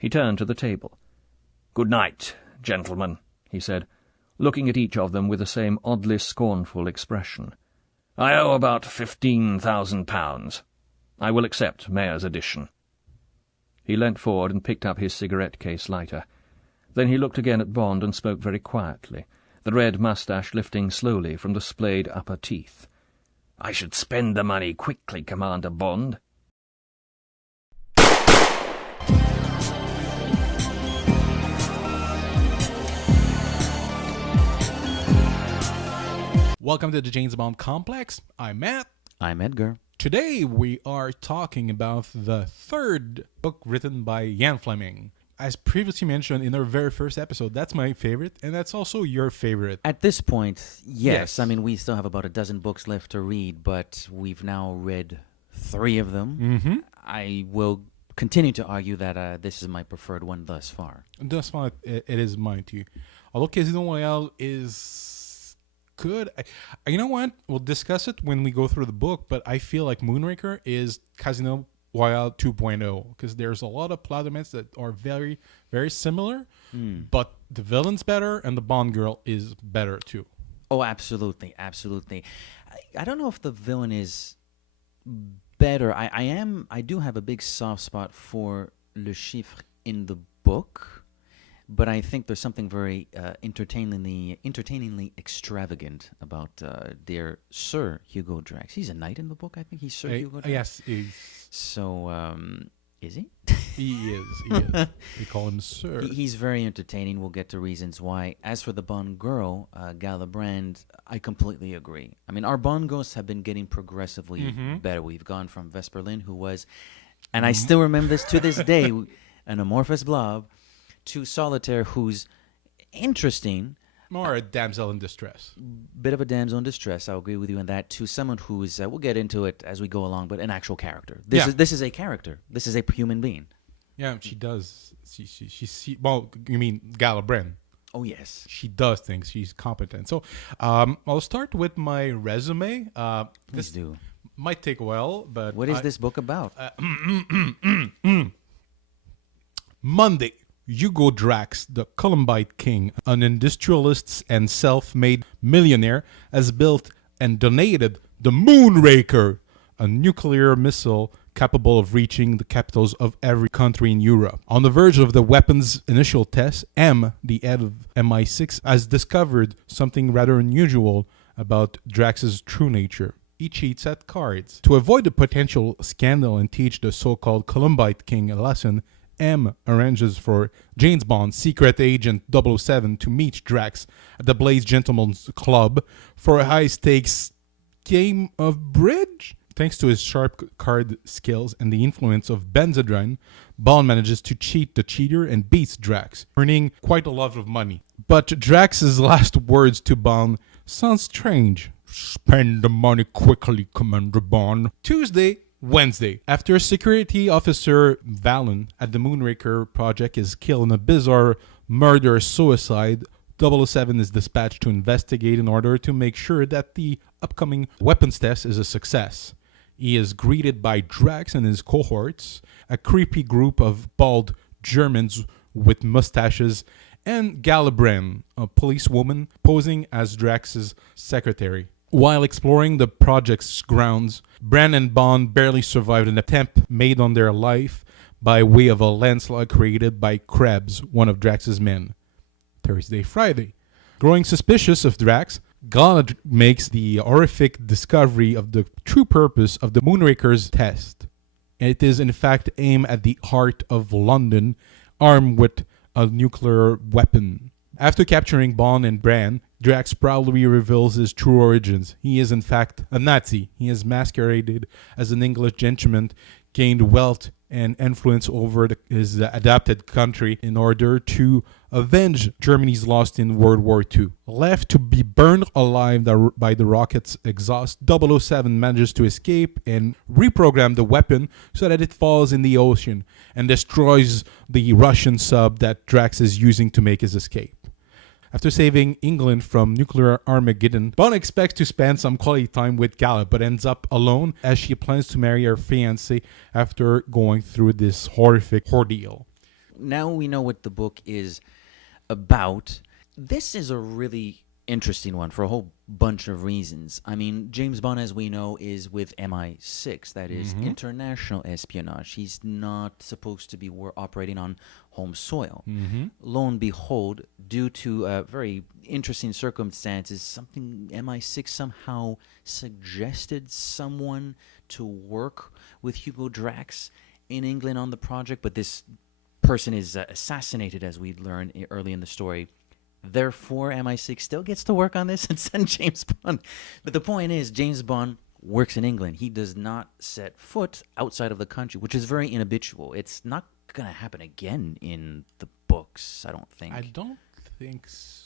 He turned to the table. "Good night, gentlemen," he said, looking at each of them with the same oddly scornful expression. "I owe about £15,000. I will accept Mayor's addition." He leant forward and picked up his cigarette-case lighter. Then he looked again at Bond and spoke very quietly, the red moustache lifting slowly from the splayed upper teeth. "I should spend the money quickly, Commander Bond." Welcome to the James Bond Complex. I'm Matt. I'm Edgar. Today we are talking about the third book written by Ian Fleming. As previously mentioned in our very first episode, that's my favorite, and that's also your favorite. At this point, yes. I mean, we still have about a dozen books left to read, but we've now read 3 of them. Mm-hmm. I will continue to argue that this is my preferred one thus far. Thus far, it is mine too. Although Casino Royale is good. You know what? We'll discuss it when we go through the book, but I feel like Moonraker is Casino Royale 2.0 because there's a lot of plot elements that are very, very similar, but the villain's better and the Bond girl is better too. Oh, absolutely, absolutely. I don't know if the villain is better. I do have a big soft spot for Le Chiffre in the book. But I think there's something very entertainingly extravagant about dear Sir Hugo Drax. He's a knight in the book, I think. He's Sir Hugo Drax. Yes, he's. So, is he? He is. We call him Sir. He's very entertaining. We'll get to reasons why. As for the Bond girl, Galibrand, I completely agree. I mean, our Bond ghosts have been getting progressively better. We've gone from Vesper Lynd, who was, and I still remember this to this day, an amorphous blob, to Solitaire, who's interesting. More a damsel in distress. Bit of a damsel in distress. I'll agree with you on that. To someone who is, we'll get into it as we go along, but an actual character. This is a character. This is a human being. Yeah, she does. She well, you mean Galibrand? Oh, yes. She does things. She's competent. So I'll start with my resume. Please do. Might take a while, but... What is this book about? Monday. Hugo Drax, the Columbite King, an industrialist and self-made millionaire, has built and donated the Moonraker, a nuclear missile capable of reaching the capitals of every country in Europe. On the verge of the weapon's initial test, M, the head of MI6, has discovered something rather unusual about Drax's true nature. He cheats at cards. To avoid a potential scandal and teach the so-called Columbite King a lesson, M arranges for James Bond, secret agent 007, to meet Drax at the Blaze Gentlemen's Club for a high-stakes game of bridge. Thanks to his sharp card skills and the influence of Benzedrine, Bond manages to cheat the cheater and beats Drax, earning quite a lot of money. But Drax's last words to Bond sound strange. "Spend the money quickly, Commander Bond." Tuesday, Wednesday, after a security officer, Valen, at the Moonraker project is killed in a bizarre murder-suicide, 007 is dispatched to investigate in order to make sure that the upcoming weapons test is a success. He is greeted by Drax and his cohorts, a creepy group of bald Germans with mustaches, and Galibrand, a policewoman posing as Drax's secretary. While exploring the project's grounds, Bran and Bond barely survived an attempt made on their life by way of a landslide created by Krebs, one of Drax's men. Thursday, Friday. Growing suspicious of Drax, Gala makes the horrific discovery of the true purpose of the Moonraker's test. It is in fact aimed at the heart of London, armed with a nuclear weapon. After capturing Bond and Bran, Drax proudly reveals his true origins. He is in fact a Nazi. He is masqueraded as an English gentleman, gained wealth and influence over his adopted country in order to avenge Germany's loss in World War II. Left to be burned alive by the rocket's exhaust, 007 manages to escape and reprogram the weapon so that it falls in the ocean and destroys the Russian sub that Drax is using to make his escape. After saving England from nuclear Armageddon, Bond expects to spend some quality time with Gala, but ends up alone as she plans to marry her fiancé after going through this horrific ordeal. now we know what the book is about. This is a really interesting one for a whole bunch of reasons. I mean, James Bond, as we know, is with MI6. That is international espionage. He's not supposed to be operating on home soil. Lo and behold, due to very interesting circumstances, something MI6 somehow suggested someone to work with Hugo Drax in England on the project, but this person is assassinated, as we learn early in the story. Therefore, MI6 still gets to work on this and send James Bond. But the point is, James Bond works in England. He does not set foot outside of the country, which is very inhabitual. It's not going to happen again in the books, I don't think. I don't think so.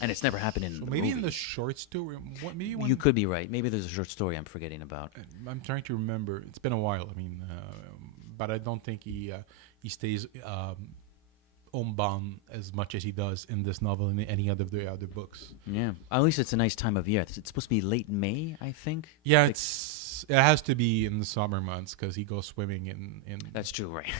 And it's never happened in the maybe movie. in the short story. Maybe You could be right. Maybe there's a short story I'm forgetting about. I'm trying to remember. It's been a while. I mean, but I don't think he stays homebound as much as he does in this novel and in any other of the other books. Yeah. At least it's a nice time of year. It's supposed to be late May, I think. Yeah, it has to be in the summer months because he goes swimming in. That's true, right?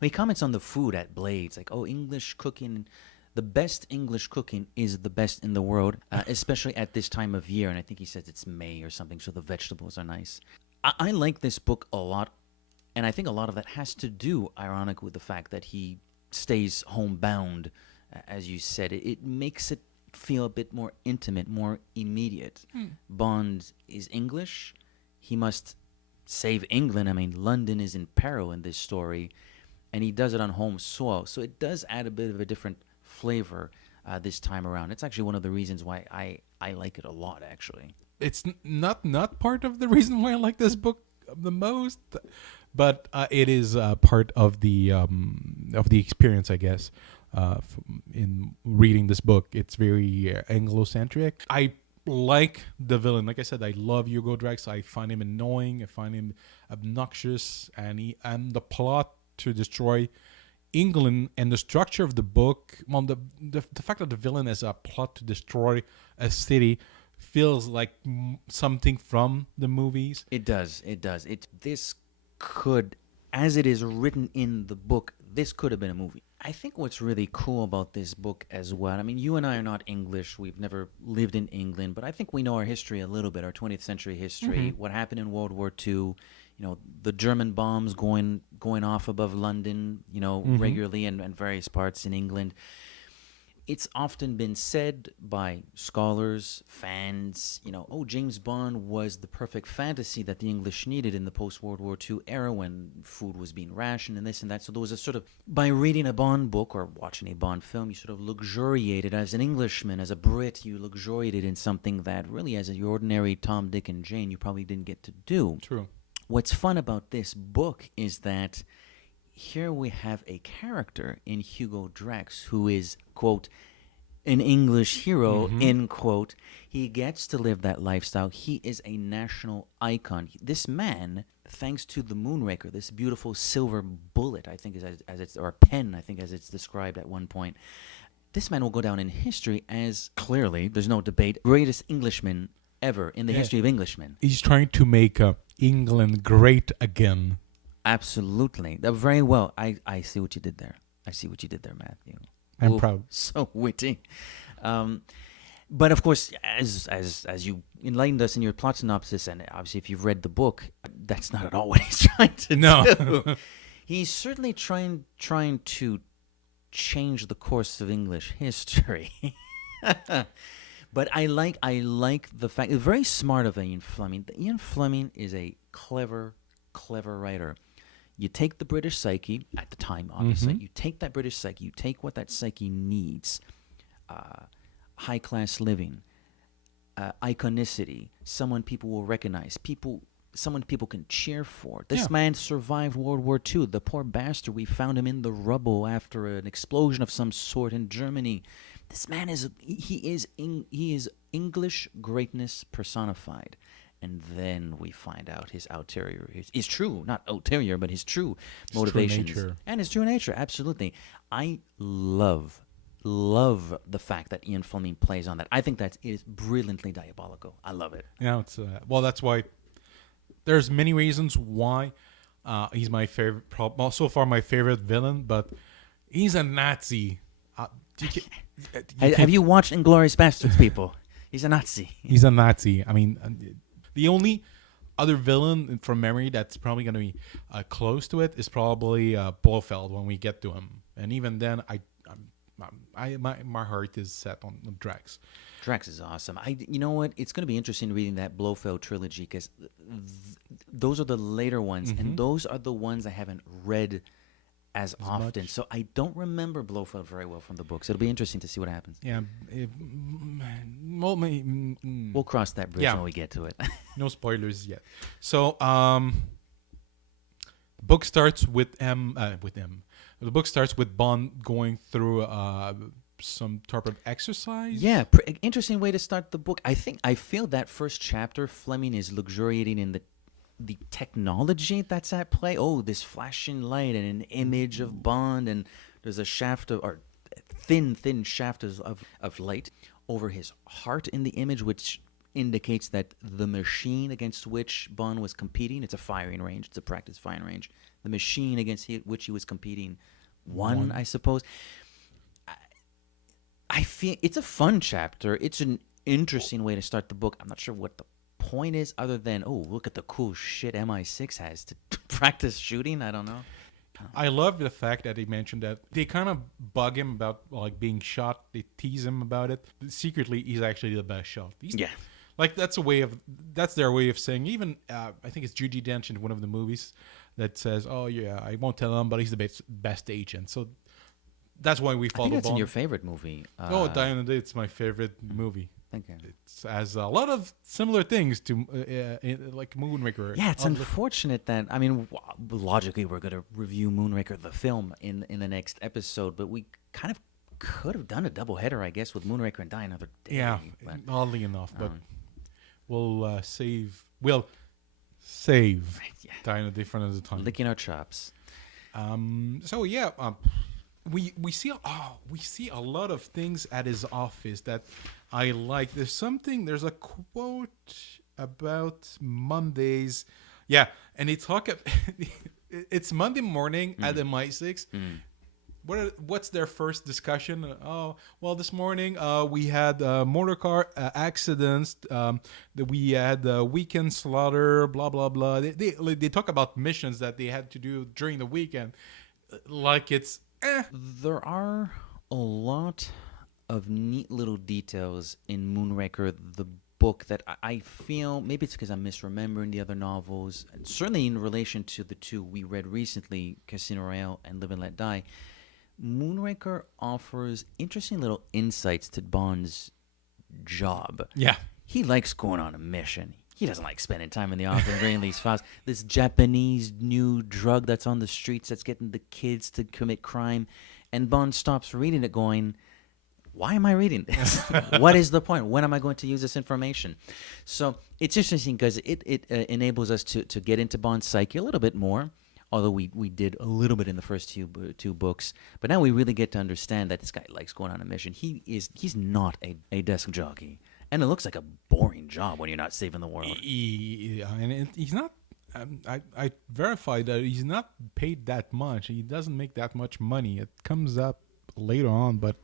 He comments on the food at Blades, like, oh, English cooking, the best English cooking is the best in the world, especially at this time of year. And I think he says it's May or something, so the vegetables are nice. I like this book a lot, and I think a lot of that has to do, ironically, with the fact that he stays homebound, as you said. It makes it feel a bit more intimate, more immediate. Bond is English. He must save England. I mean, London is in peril in this story, and he does it on home soil. So it does add a bit of a different flavor this time around. It's actually one of the reasons why I like it a lot, actually. It's not part of the reason why I like this book the most, but it is part of the experience, I guess. In reading this book, it's very Anglo-centric. I like the villain. Like I said, I love Hugo Drax. I find him annoying. I find him obnoxious, and the plot to destroy England and the structure of the book. Well, the fact that the villain has a plot to destroy a city feels like something from the movies. It does. This could, as it is written in the book, this could have been a movie. I think what's really cool about this book as well, I mean, you and I are not English. We've never lived in England, but I think we know our history a little bit, our 20th century history, what happened in World War II, the German bombs going off above London, regularly and various parts in England. It's often been said by scholars, fans, oh, James Bond was the perfect fantasy that the English needed in the post-World War II era when food was being rationed and this and that. So there was a sort of, by reading a Bond book or watching a Bond film, you sort of luxuriated as an Englishman, as a Brit, you luxuriated in something that really, as an ordinary Tom, Dick, and Jane, you probably didn't get to do. True. What's fun about this book is that here we have a character in Hugo Drax who is, quote, an English hero, end quote. He gets to live that lifestyle. He is a national icon. This man, thanks to the Moonraker, this beautiful silver bullet, I think, as it's, or pen, I think, as it's described at one point, this man will go down in history as, clearly, there's no debate, greatest Englishman ever in the history of Englishmen. He's trying to make England great again. Absolutely. Very well. I see what you did there. Matthew. I'm proud. So witty. But of course, as you enlightened us in your plot synopsis, and obviously if you've read the book, that's not at all what he's trying to do. He's certainly trying to change the course of English history. But I like the fact, it's very smart of Ian Fleming. Ian Fleming is a clever writer. You take the British psyche, at the time, obviously, you take that British psyche, you take what that psyche needs, high-class living, iconicity, someone people will recognize, someone people can cheer for. This man survived World War II. The poor bastard, we found him in the rubble after an explosion of some sort in Germany. This man is English greatness personified. And then we find out his ulterior, his true, not ulterior, but his true motivations. True nature. And his true nature, absolutely. I love the fact that Ian Fleming plays on that. I think that is brilliantly diabolical. I love it. Yeah, it's that's why there's many reasons why he's my favorite. So far, my favorite villain, but He's a Nazi. Have you watched Inglourious Bastards, people? He's a Nazi. He's a Nazi. I mean, the only other villain from memory that's probably going to be close to it is probably Blofeld when we get to him. And even then, my heart is set on Drax. Drax is awesome. You know what? It's going to be interesting reading that Blofeld trilogy because those are the later ones, and those are the ones I haven't read as often. much. So I don't remember Blofeld very well from the books. It'll be interesting to see what happens. Yeah. We'll cross that bridge Yeah. when we get to it. No spoilers yet. So, the book starts with The book starts with Bond going through some type of exercise. Yeah, interesting way to start the book. I feel that first chapter, Fleming is luxuriating in the technology that's at play. Oh, this flashing light and an image of Bond, and there's a shaft or thin shaft of light over his heart in the image, which indicates that the machine against which Bond was competing, it's a firing range, it's a practice firing range. The machine against which he was competing won, I suppose. I feel it's a fun chapter. It's an interesting way to start the book. I'm not sure what the point is other than, oh, look at the cool shit MI6 has to practice shooting. I don't know. I love the fact that they mentioned that they kind of bug him about like being shot. They tease him about it. Secretly, he's actually the best shot. Like that's their way of saying. Even I think it's Judi Dench in one of the movies that says, "Oh yeah, I won't tell him, but he's the best agent." So that's why we follow. I think that's Bond. in your favorite movie. Die on the Day. It's my favorite movie. Thank you. It has a lot of similar things to like Moonraker. Yeah, it's unfortunate that logically we're going to review Moonraker the film in the next episode, but we kind of could have done a doubleheader, I guess, with Moonraker and Die Another Day. Yeah, but, oddly enough, but we'll save. We'll save Die Another Day for another time. Licking our chops. So yeah. We see a lot of things at his office that I like. There's a quote about Mondays. Yeah, and they talk it's Monday morning at MI6. What's their first discussion? Oh, well, this morning we had motor car accidents. We had weekend slaughter, blah, blah, blah. They talk about missions that they had to do during the weekend. Like it's... There are a lot of neat little details in Moonraker, the book, that I feel, maybe it's because I'm misremembering the other novels, and certainly in relation to the two we read recently, Casino Royale and Live and Let Die, Moonraker offers interesting little insights to Bond's job. Yeah. He likes going on a mission. He doesn't like spending time in the office and reading these files. This Japanese new drug that's on the streets that's getting the kids to commit crime. And Bond stops reading it going, why am I reading this? What is the point? When am I going to use this information? So it's interesting because it enables us to get into Bond's psyche a little bit more, although we did a little bit in the first two books. But now we really get to understand that this guy likes going on a mission. He's not a desk jockey. And it looks like a boring job when you're not saving the world. And he's not. I verified that he's not paid that much. He doesn't make that much money. It comes up later on, but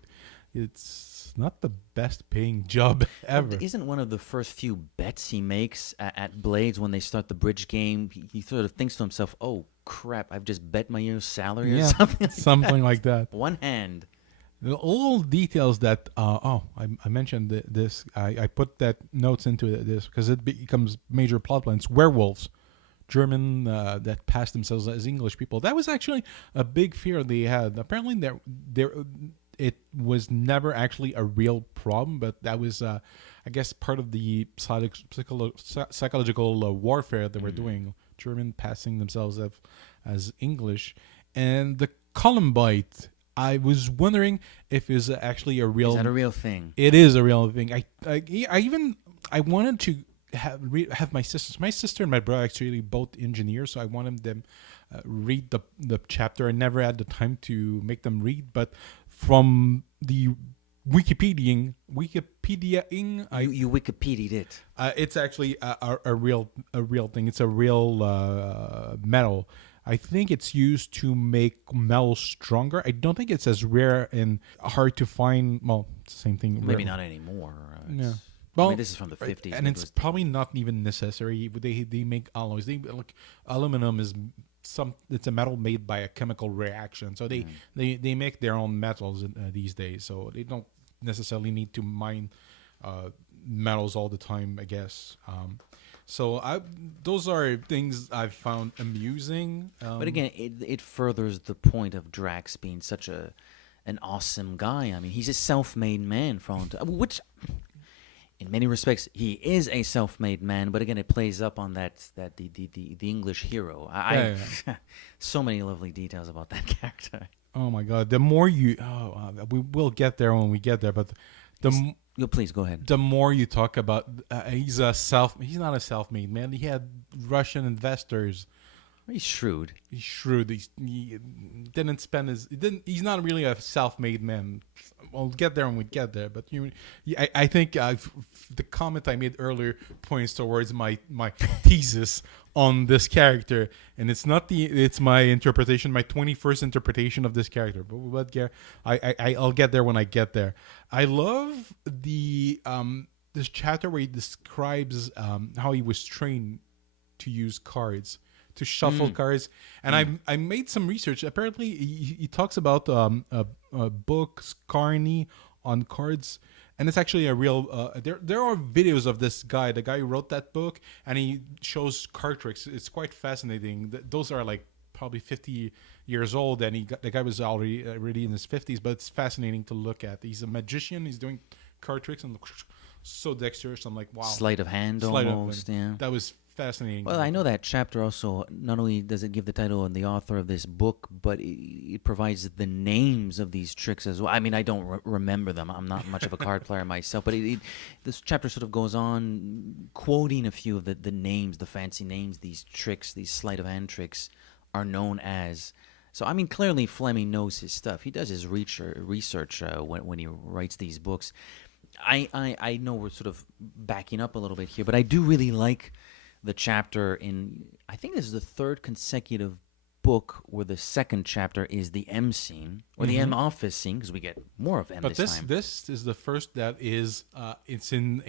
it's not the best paying job ever. Isn't one of the first few bets he makes at Blades when they start the bridge game? He sort of thinks to himself, "Oh crap! I've just bet my year's salary or something like that." One hand. The little details that I mentioned this. I put that notes into this because it becomes major plot lines. Werewolves, German that passed themselves as English people. That was actually a big fear they had. Apparently, it was never actually a real problem, but that was, I guess, part of the psychological warfare they were doing. German passing themselves as English, and the Columbite. I was wondering if it's actually a real... Is that a real thing? It is a real thing. I wanted to have my sisters. My sister and my brother actually both engineers, so I wanted them read the chapter. I never had the time to make them read, but from the Wikipediaing, you Wikipedia'd it. It's actually a real thing. It's a real metal. I think it's used to make metal stronger. I don't think it's as rare and hard to find. Well, same thing. Maybe not anymore. Yeah. I Well, mean, this is from the 50s. and maybe it's it was- probably not even necessary. They make alloys. They like aluminum is it's a metal made by a chemical reaction. So they make their own metals these days. So they don't necessarily need to mine metals all the time, I guess. Those are things I've found amusing. But again, it furthers the point of Drax being such an awesome guy. I mean, he's a self-made man, which, in many respects, he is a self-made man. But again, it plays up on the English hero. So many lovely details about that character. Oh my God! The more you, we will get there when we get there. But Please go ahead. the more you talk about, he's not a self-made man. He had Russian investors. He's shrewd. He's shrewd. He didn't spend he's not really a self-made man. We'll get there when we get there. But I think the comment I made earlier points towards my thesis on this character, and it's my interpretation, my 21st interpretation of this character. But I'll get there when I get there. I love this chapter where he describes how he was trained to use cards, to shuffle cards, and I made some research. Apparently, he talks about a book, Carney, on cards, and it's actually a real. There are videos of this guy, the guy who wrote that book, and he shows card tricks. It's quite fascinating. Those are like probably 50 years old, and the guy was already in his 50s, but it's fascinating to look at. He's a magician. He's doing card tricks and so dexterous. I'm like, wow. Sleight of hand almost, yeah. That was fascinating. Well, I know that chapter also, not only does it give the title and the author of this book, but it provides the names of these tricks as well. I mean, I don't remember them. I'm not much of a card player myself, but this chapter sort of goes on quoting a few of the names, the fancy names, these tricks, these sleight of hand tricks are known as. So, I mean, clearly Fleming knows his stuff. He does his research when he writes these books. I know we're sort of backing up a little bit here, but I do really like the chapter I think this is the third consecutive book where the second chapter is the M scene, or the M office scene, because we get more of M but this time. This is the first that is, it's in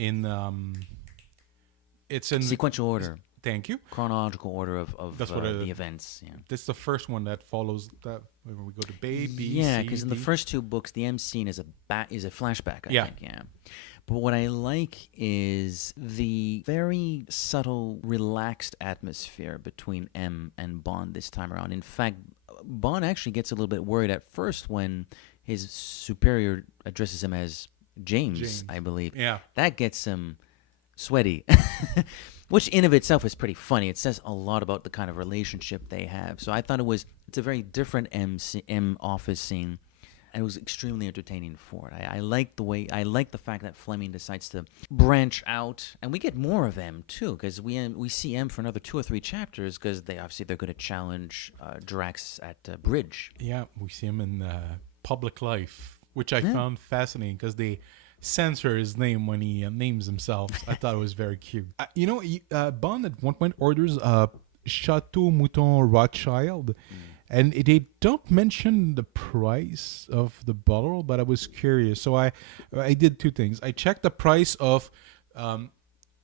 Sequential order. Thank you. Chronological order of That's what the events. Yeah. This is the first one that follows that. When we go to baby. Yeah, because in the first two books, the M scene is a flashback. I think. Yeah. But what I like is the very subtle, relaxed atmosphere between M and Bond this time around. In fact, Bond actually gets a little bit worried at first when his superior addresses him as James. I believe. Yeah. That gets him sweaty. Which in of itself is pretty funny. It says a lot about the kind of relationship they have. So I thought it's a very different M office scene, and it was extremely entertaining for it. I like the fact that Fleming decides to branch out, and we get more of M too, because we see M for another 2 or 3 chapters, because they're going to challenge Drax at bridge. Yeah, we see him in public life, which I found fascinating, because they censor his name when he names himself. I thought it was very cute. Bond at one point orders Chateau Mouton Rothschild, and they don't mention the price of the bottle, but I was curious. So I did 2 things. I checked the price of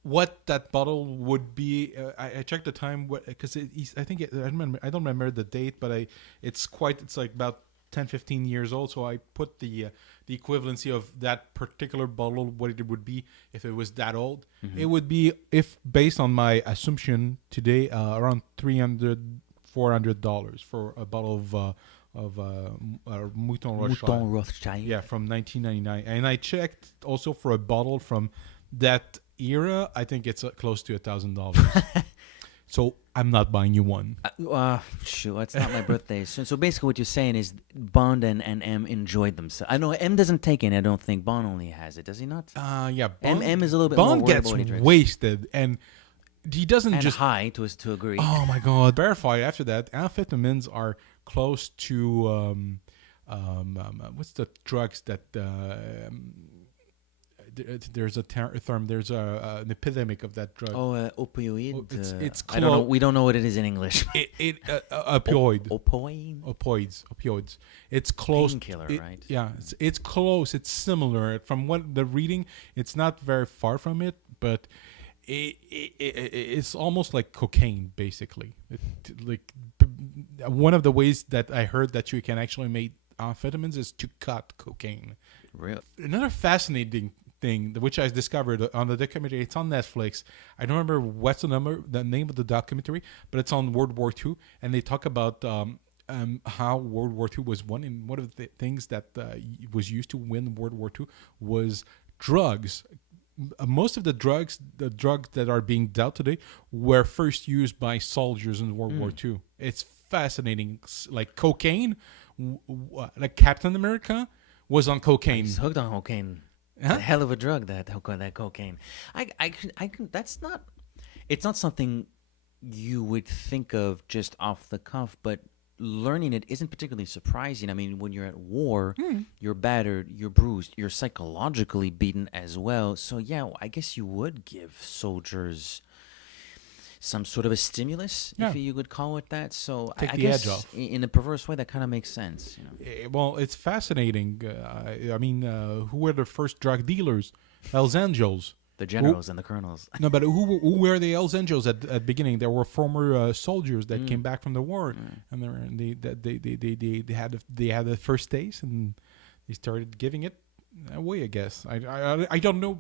what that bottle would be. I checked the time, because I don't remember the date, but it's like about 10-15 years old, so I put the equivalency of that particular bottle, what it would be if it was that old. It would be, if based on my assumption today, around $300-$400 for a bottle of Mouton Rothschild. Yeah, from 1999. And I checked also for a bottle from that era. I think it's close to $1,000. So I'm not buying you one. Shoot, it's not my birthday. So basically what you're saying is Bond and M enjoyed themselves. I know M doesn't take it. I don't think Bond only has it. Does he not? Yeah. M is a little bit Bond more worried gets about what he drinks. wasted, and he doesn't and just high to agree. Oh my God! Verify after that. Amphetamines are close to what's the drugs that there's a term. There's an epidemic of that drug. Opioid. It's I don't know. We don't know what it is in English. Opioid. Opioid. Opioids. It's close. Painkiller, right? Yeah, it's close. It's similar. From what the reading, it's not very far from it, but it's almost like cocaine, basically. One of the ways that I heard that you can actually make amphetamines is to cut cocaine. Really? Another fascinating thing, which I discovered on the documentary, it's on Netflix. I don't remember what's the name of the documentary, but it's on World War II, and they talk about how World War II was won. And one of the things that was used to win World War II was drugs. Most of the drugs that are being dealt today were first used by soldiers in World War II. It's fascinating. Like cocaine, like Captain America was on cocaine. He's hooked on cocaine. It's a hell of a drug, that cocaine. That's not. It's not something you would think of just off the cuff, but learning it isn't particularly surprising. I mean, when you're at war, you're battered, you're bruised, you're psychologically beaten as well. So yeah, I guess you would give soldiers some sort of a stimulus, if you would call it that. So Take I the guess edge off. In a perverse way, that kind of makes sense. Well, it's fascinating. I mean, who were the first drug dealers? Hells Angels. The generals and the colonels. No, but who were the Hells Angels at the beginning? There were former soldiers that came back from the war, and they had the first taste, and they started giving it away. I guess I don't know.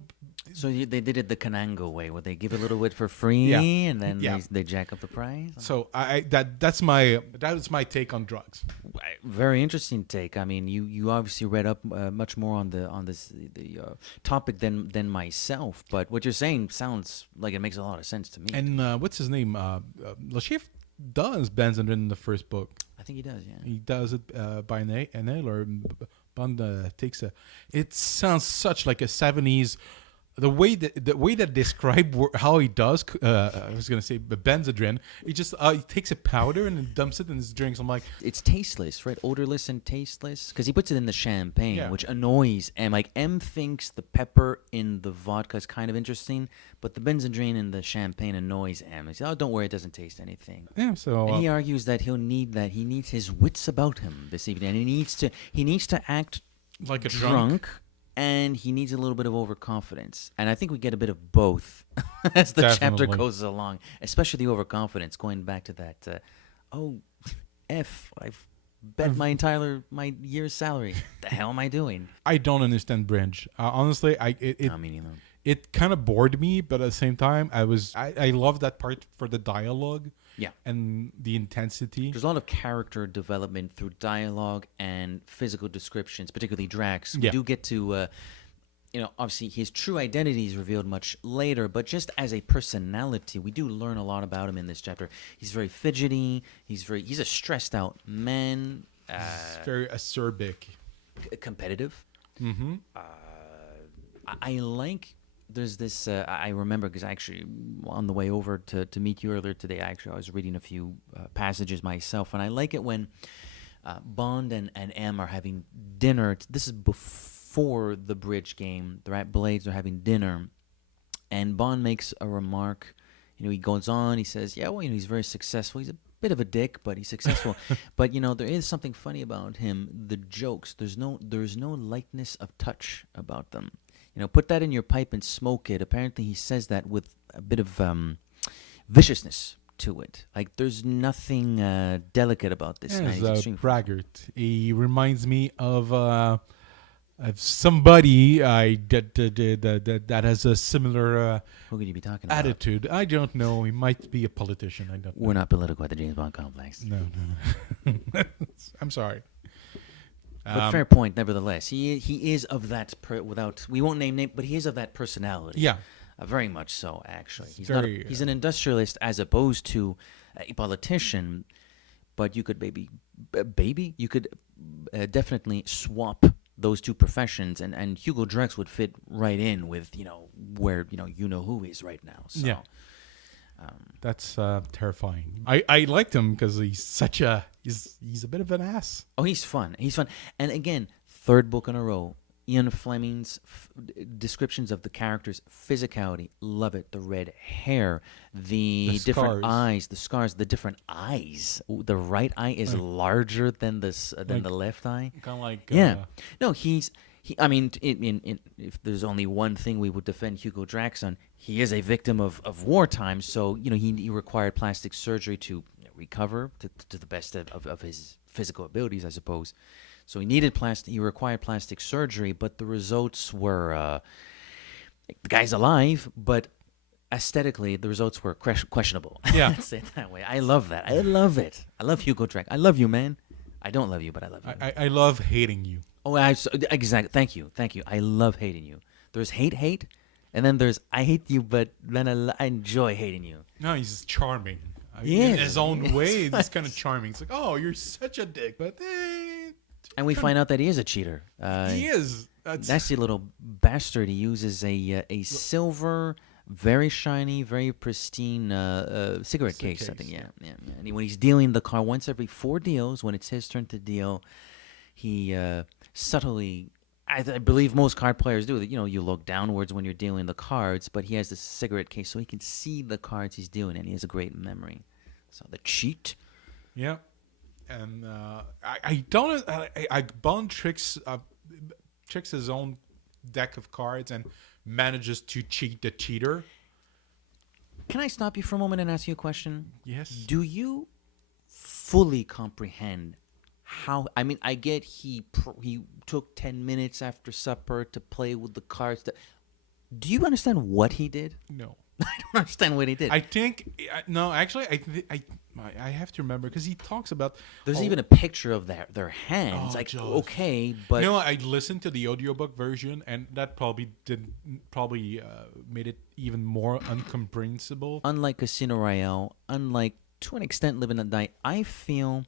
So they did it the Kanango way, where they give a little bit for free, and then they jack up the price. So that's my take on drugs. Very interesting take. I mean, you obviously read up much more on the topic than myself, but what you're saying sounds like it makes a lot of sense to me. And what's his name? Lachif does Benzodrine in the first book. I think he does. Yeah, he does it by an ale, or Bond takes a. It sounds such like a 70s. The way that describe how he does, I was gonna say Benzodrine. He just he takes a powder and then dumps it in his drinks. I'm like, it's tasteless, right? Odorless and tasteless, because he puts it in the champagne, which annoys M. Like M thinks the pepper in the vodka is kind of interesting, but the Benzodrine in the champagne annoys M. He says, "Oh, don't worry, it doesn't taste anything." Yeah. So and he argues that he'll need that. He needs his wits about him this evening, and he needs to act like a drunk. And he needs a little bit of overconfidence. And I think we get a bit of both as the chapter goes along, especially the overconfidence, going back to that, I've bet my year's salary. The hell am I doing? I don't understand Bringe. Honestly, it kind of bored me, but at the same time, I love that part for the dialogue. Yeah. And the intensity. There's a lot of character development through dialogue and physical descriptions, particularly Drax. We do get to, obviously his true identity is revealed much later, but just as a personality, we do learn a lot about him in this chapter. He's very fidgety. He's a stressed out man. He's very acerbic. Competitive. Mm-hmm. I like... There's this, I remember, because actually on the way over to meet you earlier today, I was reading a few passages myself, and I like it when Bond and M are having dinner. This is before the bridge game. They're at Blades, they're having dinner, and Bond makes a remark. He goes on, he says, he's very successful. He's a bit of a dick, but he's successful. But, there is something funny about him. The jokes, there's no lightness of touch about them. Put that in your pipe and smoke it. Apparently, he says that with a bit of viciousness to it. Like, there's nothing delicate about this. He's a braggart. He reminds me of somebody that has a similar who could you be talking about? Attitude. I don't know. He might be a politician. I don't know. We're not political at the James Bond complex. No. I'm sorry. But fair point, nevertheless. He is of that we won't name, but he is of that personality. Yeah, very much so. Actually, he's an industrialist as opposed to a politician. But you could you could definitely swap those two professions, and Hugo Drax would fit right in with where who is right now. So. Yeah. That's terrifying. I liked him because he's a bit of an ass. Oh, he's fun. And again, third book in a row, Ian Fleming's descriptions of the characters, physicality, love it. The red hair, the different scars. eyes, the scars, the different eyes. Ooh, the right eye is larger than the left eye. Kind of like Yeah. No, I mean, if there's only one thing we would defend Hugo Drax on, he is a victim of wartime. So, he required plastic surgery to recover to the best of his physical abilities, I suppose. So he required plastic surgery, but the results were, the guy's alive, but aesthetically, the results were questionable. Yeah. Let's say it that way. I love that. I love it. I love Hugo Drax. I love you, man. I don't love you, but I love you. I love hating you. Oh, exactly. Thank you. I love hating you. There's hate, and then there's I hate you, but then I enjoy hating you. No, he's charming. He In is. his own way, it's kind of charming. It's like, oh, you're such a dick, but And we find out that he is a cheater. he is. That's the little bastard. He uses a silver, very shiny, very pristine cigarette case. I think. Yeah. And when he's dealing the car, once every 4 deals, when it's his turn to deal, he subtly. I believe most card players do. You look downwards when you're dealing the cards, but he has this cigarette case so he can see the cards he's dealing, and he has a great memory. So the cheat. Yeah. And I don't. Bond tricks his own deck of cards and manages to cheat the cheater. Can I stop you for a moment and ask you a question? Yes. Do you fully comprehend how? I mean, I get he took 10 minutes after supper to play with the cards. Do you understand what he did? No. I don't understand what he did. I think no. Actually, I have to remember because he talks about. There's even a picture of their hands. George. Okay, but I listened to the audiobook version, and that probably made it even more incomprehensible. unlike Casino Royale, unlike to an extent Live and Die, I feel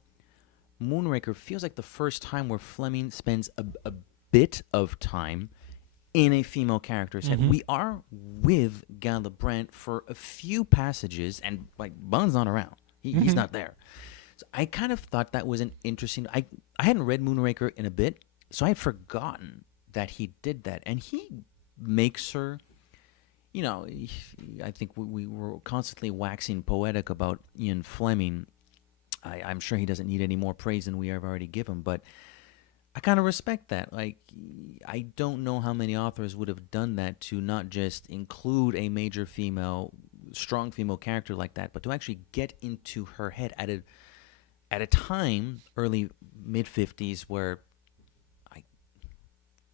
Moonraker feels like the first time where Fleming spends a bit of time in a female character's head. We are with Gallibrand for a few passages, and Bond's not around. He's not there. So I kind of thought that was an interesting. I hadn't read Moonraker in a bit, so I had forgotten that he did that, and he makes her. I think we were constantly waxing poetic about Ian Fleming. I'm sure he doesn't need any more praise than we have already given, but I kind of respect that. I don't know how many authors would have done that to not just include a major strong female character like that, but to actually get into her head at a time, early mid-50s, where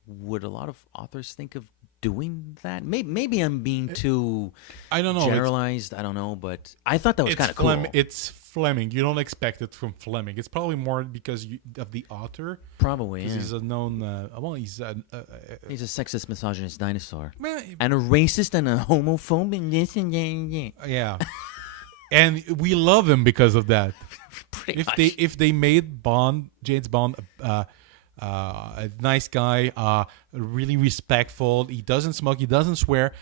would a lot of authors think of doing that? Maybe I'm being too I don't know. generalized. I don't know, but I thought that was kind of cool. It's Fleming. You don't expect it from Fleming. It's probably more because of the author. Probably, yeah. He's a known. He's a sexist, misogynist dinosaur, well, and a racist and a homophobe, and this and that. yeah. And we love him because of that. Pretty much. If they made James Bond, a nice guy, really respectful. He doesn't smoke. He doesn't swear.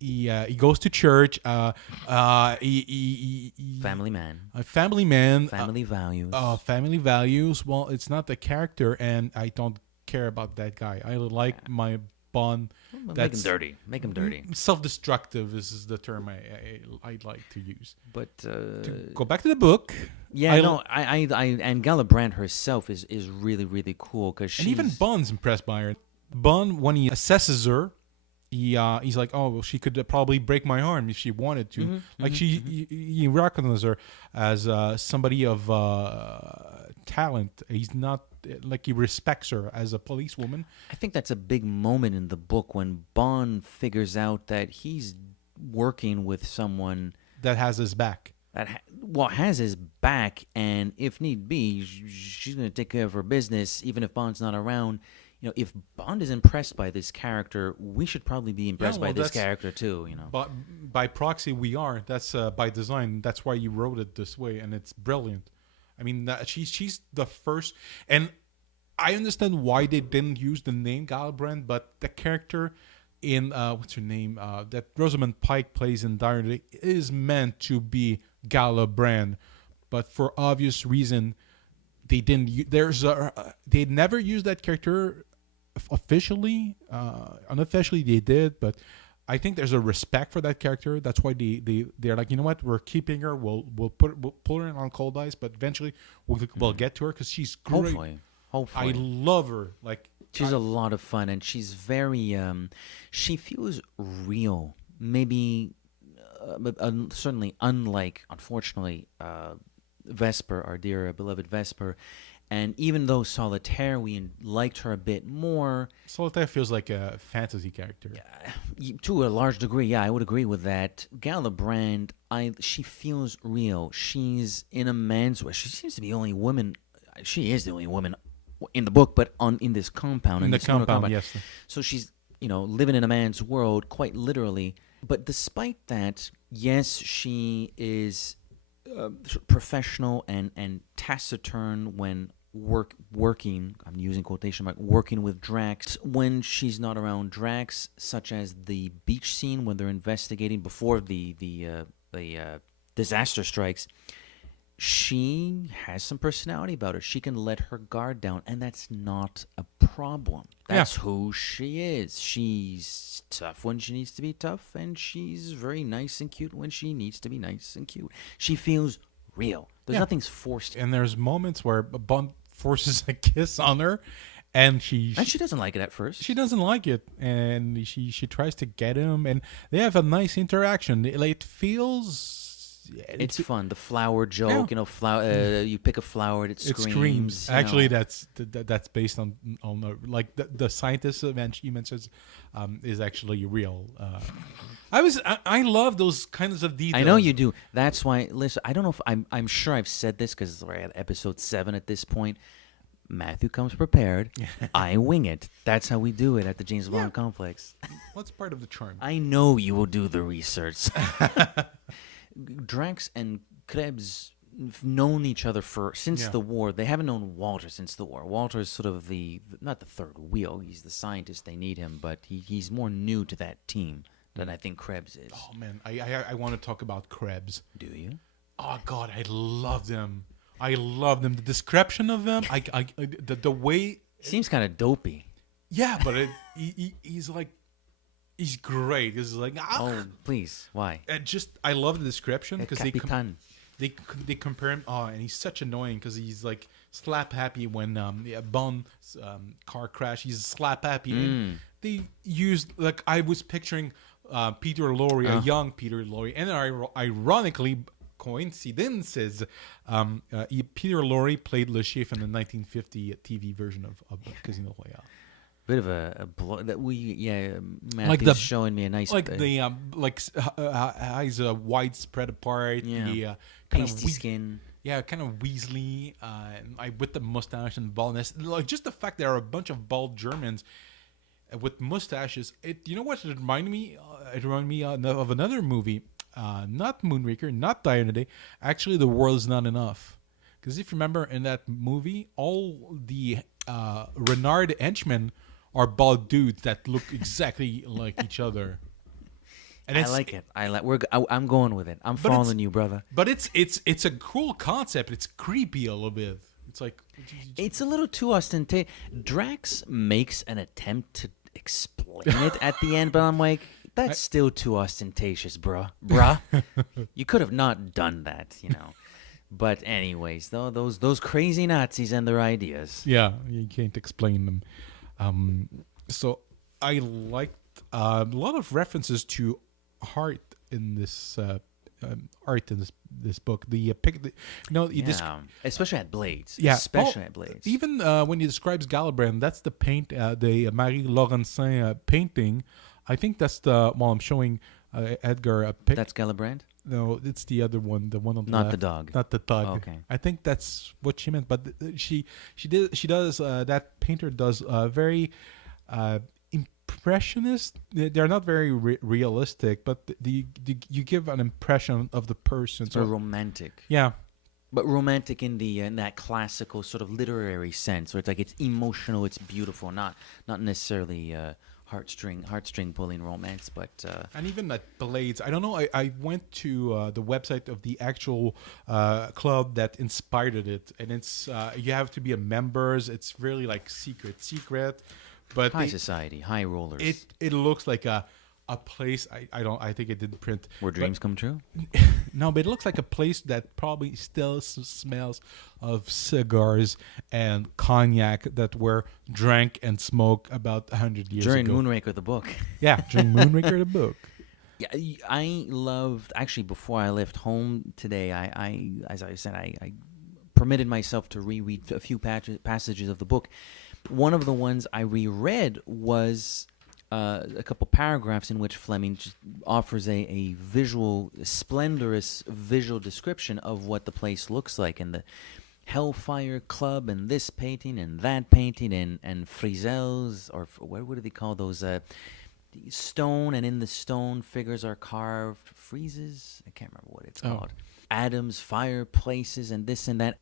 He goes to church. Family man. A family man. Family values. Family values. Well, it's not the character, and I don't care about that guy. I like my Bond. Make him dirty. Make him dirty. Self-destructive is the term I'd like to use. But To go back to the book. yeah, and Gallibrand herself is really, really cool because And even Bond's impressed by her. Bond, when he assesses her, he's like, oh, well, she could probably break my arm if she wanted to. He recognizes her as somebody of talent. He's not he respects her as a policewoman. I think that's a big moment in the book when Bond figures out that he's working with someone That has his back. that has his back, and if need be, she's going to take care of her business, even if Bond's not around. If Bond is impressed by this character, we should probably be impressed by this character too. But by proxy, we are. That's by design. That's why you wrote it this way, and it's brilliant. I mean, she's the first, and I understand why they didn't use the name Gallibrand, but the character in what's her name that Rosamund Pike plays in Die Another Day is meant to be Gallibrand, but for obvious reason they didn't. They never used that character officially, unofficially they did, but I think there's a respect for that character. That's why they're like, you know what, we're keeping her. We'll pull her in on cold ice, but eventually we'll get to her because she's great. Hopefully. I love her. Like She's a lot of fun, and she's very. She feels real. Maybe, certainly unlike, unfortunately, Vesper, our dear beloved Vesper. And even though Solitaire, we liked her a bit more. Solitaire feels like a fantasy character. To a large degree, yeah, I would agree with that. Galibrand, she feels real. She's in a man's way. She seems to be the only woman. She is the only woman in the book, but in this compound. In the compound, yes. So she's, living in a man's world, quite literally. But despite that, yes, she is professional and taciturn when working, I'm using quotation mark, working with Drax when she's not around Drax, such as the beach scene when they're investigating before the disaster strikes. She has some personality about her. She can let her guard down, and that's not a problem. That's who she is. She's tough when she needs to be tough, and she's very nice and cute when she needs to be nice and cute. She feels real. There's nothing's forced. And there's moments where Bond forces a kiss on her, and she doesn't like it at first. She doesn't like it, and she tries to get him, and they have a nice interaction. It feels. It's fun. The flower joke, you pick a flower and it screams. Actually, that's based on like the scientist you mentioned is actually real. I love those kinds of details. I know you do. That's why. Listen, I don't know if I'm sure I've said this because we're at episode 7 at this point. Matthew comes prepared. I wing it. That's how we do it at the James Bond Complex. What's part of the charm? I know you will do the research. Drax and Krebs have known each other since the war. They haven't known Walter since the war. Walter is sort of not the third wheel. He's the scientist. They need him, but he's more new to that team than I think Krebs is. Oh man, I want to talk about Krebs. Do you? Oh God, I love them. The description of them, the way seems kind of dopey. Yeah, but he's like. He's great. He's like, oh, please, why? I love the description because they compare him. Oh, and he's such annoying because he's like slap happy when Bond's car crash. He's slap happy. And they used I was picturing Peter Lorre, a young Peter Lorre, and ironically, coincidences, Peter Lorre played Le Chiffre in the 1950 TV version of Casino Royale. Bit of a that Matthew's showing me a nice eyes widespread apart, pasty skin, kind of Weasley, with the mustache and baldness, like just the fact there are a bunch of bald Germans with mustaches. You know what it reminded me? It reminded me of another movie, not Moonraker, not Die Another Day. Actually, The World Is Not Enough, because if you remember in that movie, all the Renard henchmen are bald dudes that look exactly like each other. And I like it. I'm going with it. I'm following you, brother. But it's a cool concept. It's creepy a little bit. It's like it's a little too ostentatious. Drax makes an attempt to explain it at the end, but I'm like, that's still too ostentatious, bruh. You could have not done that, But anyways, though, those crazy Nazis and their ideas. Yeah, you can't explain them. So I liked a lot of references to art in this book. Especially at Blades. Yeah, especially at Blades. Even when he describes Galibrand, that's the the Marie Laurencin painting. I think that's I'm showing Edgar a pic. That's Galibrand? No, it's the other one, the one on the left. Not the dog. Oh, okay. I think that's what she meant, but she does that painter does very impressionist. They're not very realistic, but you give an impression of the person. So romantic. Yeah. But romantic in that classical sort of literary sense, where it's like it's emotional, it's beautiful, not necessarily heartstring pulling romance, but and even at Blades, I don't know. I went to the website of the actual club that inspired it, and it's you have to be a member. It's really like secret, But High society, high rollers. it looks like a place. I think it didn't print. Where but- dreams come true. No, but it looks like a place that probably still smells of cigars and cognac that were drank and smoked about 100 years During ago. Moonraker, the book. Yeah, during Moonraker the book. Yeah, I loved, actually, before I left home today, I as I said, I permitted myself to reread a few passages of the book. One of the ones I reread was a couple paragraphs in which Fleming just offers a splendorous visual description of what the place looks like, and the Hellfire Club, and this painting, and that painting, and friselles, or what do they call those? Stone, and in the stone figures are carved. Friezes? I can't remember what it's called. Adams, fireplaces, and this and that.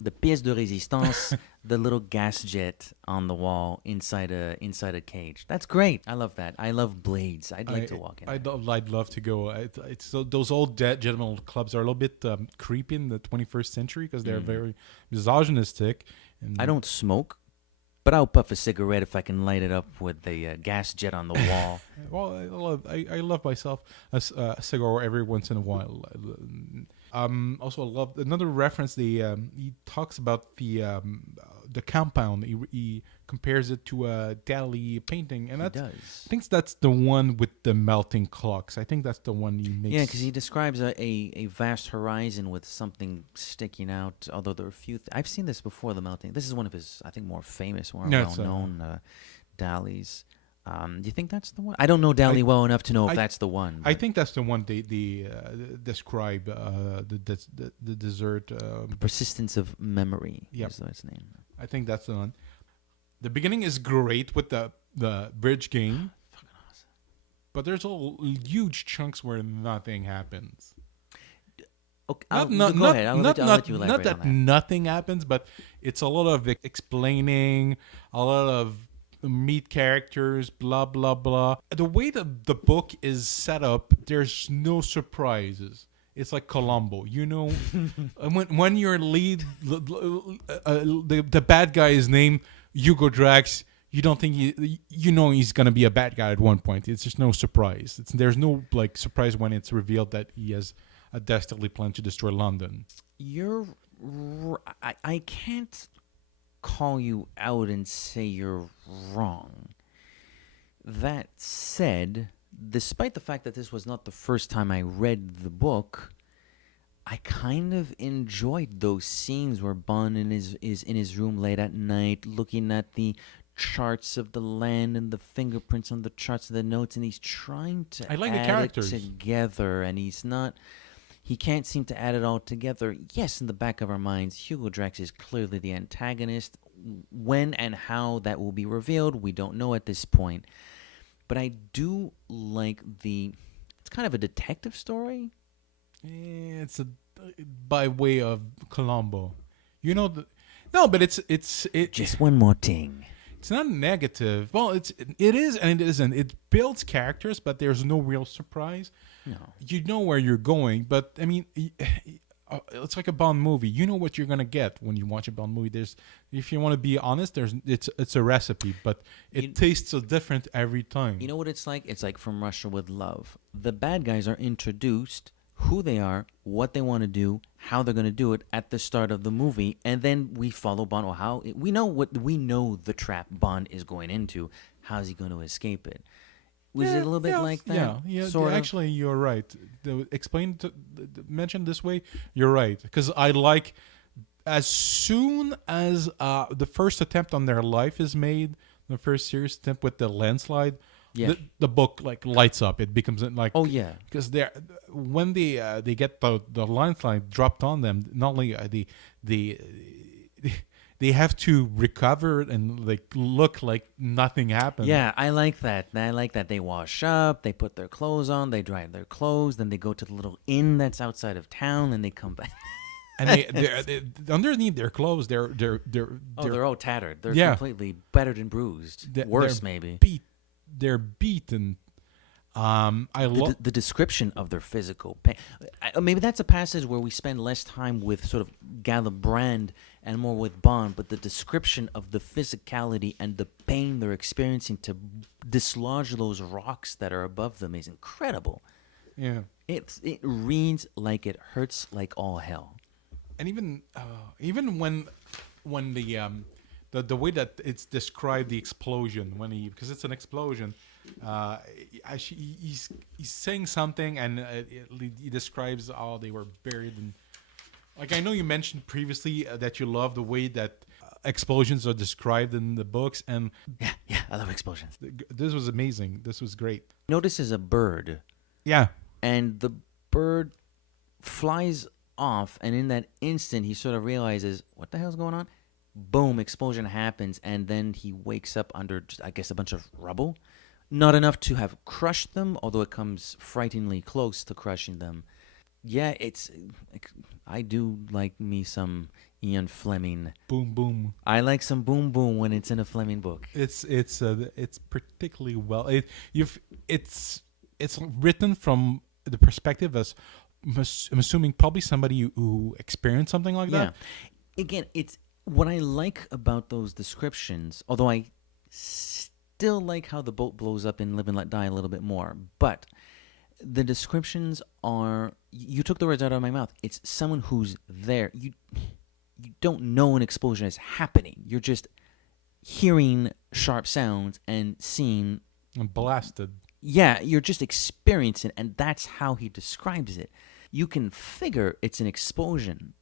The pièce de résistance, the little gas jet on the wall inside a cage. That's great. I love that. I love blades. I'd like to walk in. I'd love to go. It's those old gentlemen clubs are a little bit creepy in the 21st century because they're very misogynistic. And I don't smoke, but I'll puff a cigarette if I can light it up with the gas jet on the wall. Well, I love myself a cigar every once in a while. Also, I love another reference. He talks about the compound. He compares it to a Dali painting, and He I does. think that's the one with the melting clocks. I think that's the one he makes. Yeah, because he describes a vast horizon with something sticking out. Although there are a few, I've seen this before. The melting. This is one of his, I think, more famous, more Yeah, it's, well-known Dali's. Do you think that's the one? I don't know Dali well enough to know if that's the one. I think that's the one they describe the desert. Persistence of Memory. Yep. Is its name. I think that's the one. The beginning is great with the bridge game, Fucking awesome. but there's all huge chunks where nothing happens. Okay, Not go ahead. I'll let you elaborate not that on that. nothing happens, but it's a lot of explaining, a lot of meet characters, blah blah blah. The way that the book is set up, there's no surprises. It's like Columbo, you know. when your lead, the bad guy is named Hugo Drax, you don't think you know he's gonna be a bad guy at one point. It's just no surprise. There's no like surprise when it's revealed that he has a dastardly plan to destroy London. I can't call you out and say you're wrong. That said, despite the fact that this was not the first time I read the book, I kind of enjoyed those scenes where Bond is in his room late at night looking at the charts of the land and the fingerprints on the charts of the notes, and he's trying to I like the add characters. it together, and he can't seem to add it all together. Yes, in the back of our minds, Hugo Drax is clearly the antagonist. When and how that will be revealed, we don't know at this point. But I do like it's kind of a detective story. It's by way of Columbo, you know. But it's Just one more thing. It's not negative. Well, it is and it isn't. It builds characters, but there's no real surprise. No. You know where you're going, but I mean, it's like a Bond movie. You know what you're gonna get when you watch a Bond movie. If you want to be honest, it's a recipe, but it tastes so different every time. You know what it's like? It's like From Russia with Love. The bad guys are introduced, who they are, what they want to do, how they're going to do it at the start of the movie, and then we follow Bond. Or we know the trap Bond is going into. How's he going to escape it? Was it a little bit like that? Yeah. Sort of? Actually, you're right. Mentioned this way, you're right. Because I like, as soon as the first attempt on their life is made, the first serious attempt with the landslide, the book like lights up. It becomes like, oh yeah, because when they get the landslide dropped on them, not only they have to recover and like look like nothing happened. Yeah, I like that. They wash up, they put their clothes on, they dry their clothes, then they go to the little inn that's outside of town, and they come back. And they underneath their clothes, they're all tattered. They're Yeah. completely battered and bruised. Worse, maybe. They're beaten. I love. The description of their physical pain. Maybe that's a passage where we spend less time with sort of Galibrand and more with Bond, but the description of the physicality and the pain they're experiencing to dislodge those rocks that are above them is incredible. Yeah. It reads like it hurts like all hell. And even when the way that it's described, the explosion, because it's an explosion, he's saying something, and he describes how they were buried in. Like, I know you mentioned previously that you love the way that explosions are described in the books, and Yeah, I love explosions. this was amazing. This was great. Notices a bird, Yeah. and the bird flies off, and in that instant, he sort of realizes, what the hell's going on? Boom, explosion happens, and then he wakes up under, I guess, a bunch of rubble. Not enough to have crushed them, although it comes frighteningly close to crushing them. Yeah, I do like me some Ian Fleming. Boom, boom. I like some boom, boom when it's in a Fleming book. It's particularly well. It's written from the perspective as I'm assuming probably somebody who experienced something like that. Yeah. Again, it's what I like about those descriptions, although I still like how the boat blows up in Live and Let Die a little bit more, but the descriptions are, you took the words out of my mouth. It's someone who's there. You don't know an explosion is happening. You're just hearing sharp sounds and seeing. And blasted. Yeah, you're just experiencing, and that's how he describes it. You can figure it's an explosion.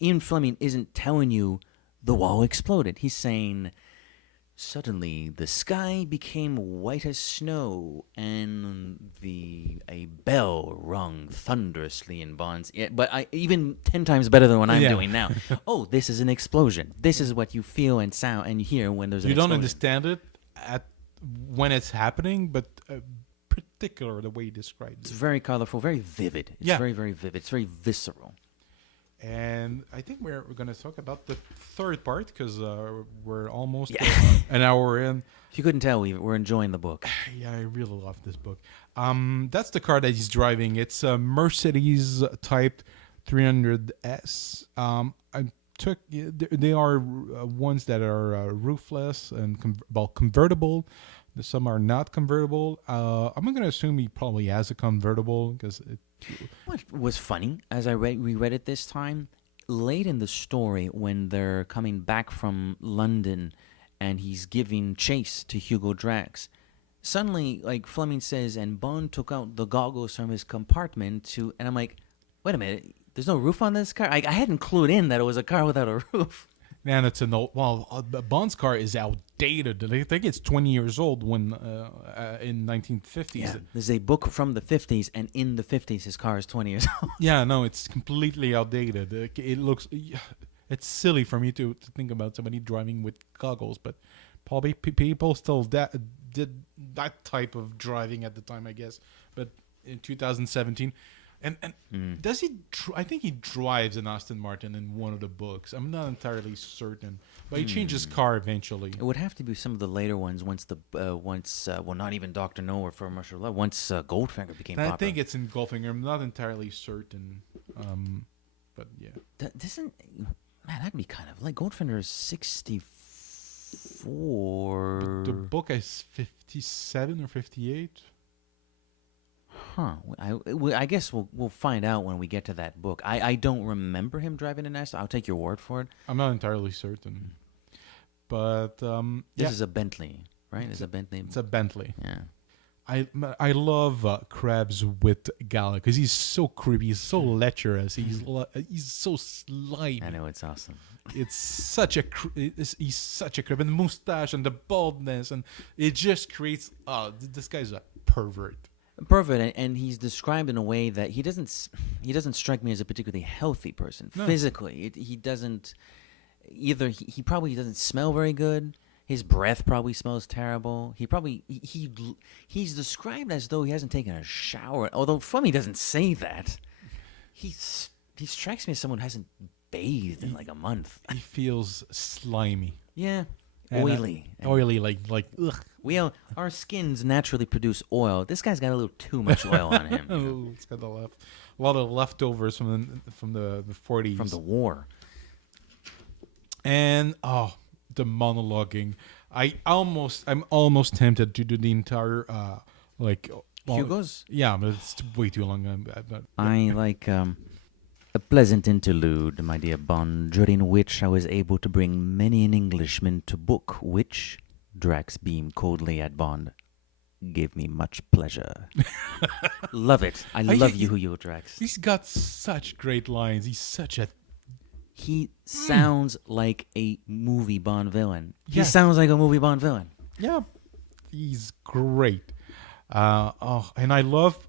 Ian Fleming isn't telling you the wall exploded. He's saying, suddenly the sky became white as snow, and a bell rung thunderously in Bond's ear. But even 10 times better than what I'm doing now. Oh, this is an explosion. This is what you feel and sound and hear when there's an explosion. You don't understand it when it's happening, but particular the way he describes it. It's very colorful, very vivid. It's very, very vivid. It's very visceral. And I think we're going to talk about the third part because we're almost an hour in. If you couldn't tell, we're enjoying the book. Yeah, I really love this book. That's the car that he's driving. It's a Mercedes Type 300S. They are ones that are roofless and convertible. Some are not convertible. I'm going to assume he probably has a convertible because What was funny, as I reread it this time, late in the story when they're coming back from London and he's giving chase to Hugo Drax, suddenly, like Fleming says, and Bond took out the goggles from his compartment and I'm like, wait a minute, there's no roof on this car? I hadn't clued in that it was a car without a roof. Man, it's an old. Well, Bond's car is outdated. I think it's 20 years old when in 1950s. Yeah, there's a book from the 50s, and in the 50s, his car is 20 years old. Yeah, no, it's completely outdated. It looks. It's silly for me to think about somebody driving with goggles, but probably people still did that type of driving at the time, I guess. But in 2017. And does he? I think he drives an Aston Martin in one of the books. I'm not entirely certain, but he changes car eventually. It would have to be some of the later ones. Once not even Dr. No or For Martial Law. Once Goldfinger became popular. I think it's in Goldfinger. I'm not entirely certain, but yeah. That'd be kind of like Goldfinger is 64. The book is 57 or 58. Huh. I guess we'll find out when we get to that book. I don't remember him driving an Aston. I'll take your word for it. I'm not entirely certain. But this is a Bentley, right? It's a Bentley. It's a Bentley. Yeah. I love Krabs with Gala because he's so creepy. He's so lecherous. He's so slimy. I know, it's awesome. It's such a he's such a creep, and the mustache and the baldness, and it just creates. This guy's a pervert. Perfect, and he's described in a way that he doesn't strike me as a particularly healthy person. No. Physically. He doesn't either. He probably doesn't smell very good. His breath probably smells terrible. He's described as though he hasn't taken a shower. Although Fleming doesn't say that. He strikes me as someone who hasn't bathed in like a month. He feels slimy. Yeah. And, Oily. oily, like ugh. Our skins naturally produce oil. This guy's got a little too much oil on him. You know, It's got a lot of leftovers from the 40s. from the war. And the monologuing. I'm almost tempted to do the entire Hugo's? Yeah, but it's way too long. I like a pleasant interlude, my dear Bond, during which I was able to bring many an Englishman to book, which Drax beamed coldly at Bond. Gave me much pleasure. Love it. I love you, Hugo Drax. He's got such great lines. He's such a He sounds like a movie Bond villain. He Yes. sounds like a movie Bond villain. yeah. He's great. And I loved,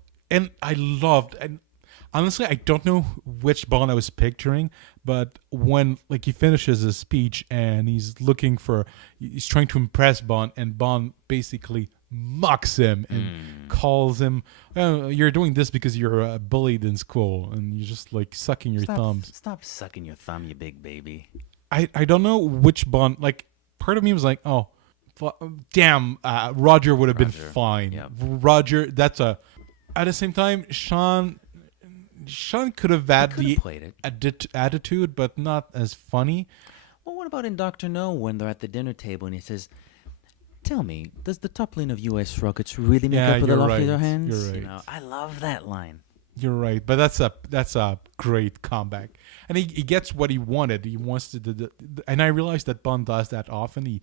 and honestly, I don't know which Bond I was picturing, but when he finishes his speech and he's trying to impress Bond, and Bond basically mocks him and calls him, "Oh, you're doing this because you're bullied in school, and you're just sucking your thumbs." Stop sucking your thumb, you big baby. I don't know which Bond. Part of me was like, oh, damn, Roger would have been fine. Yep. Roger, that's at the same time, Sean could have had the played it. attitude, but not as funny. Well, what about in Dr. No when they're at the dinner table and he says, "Tell me, does the toppling of U.S. rockets really make up for the you're loft of right. their hands?" You're right. You know, I love that line. You're right, but that's a great comeback, and he gets what he wanted. He wants to, and I realize that Bond does that often. He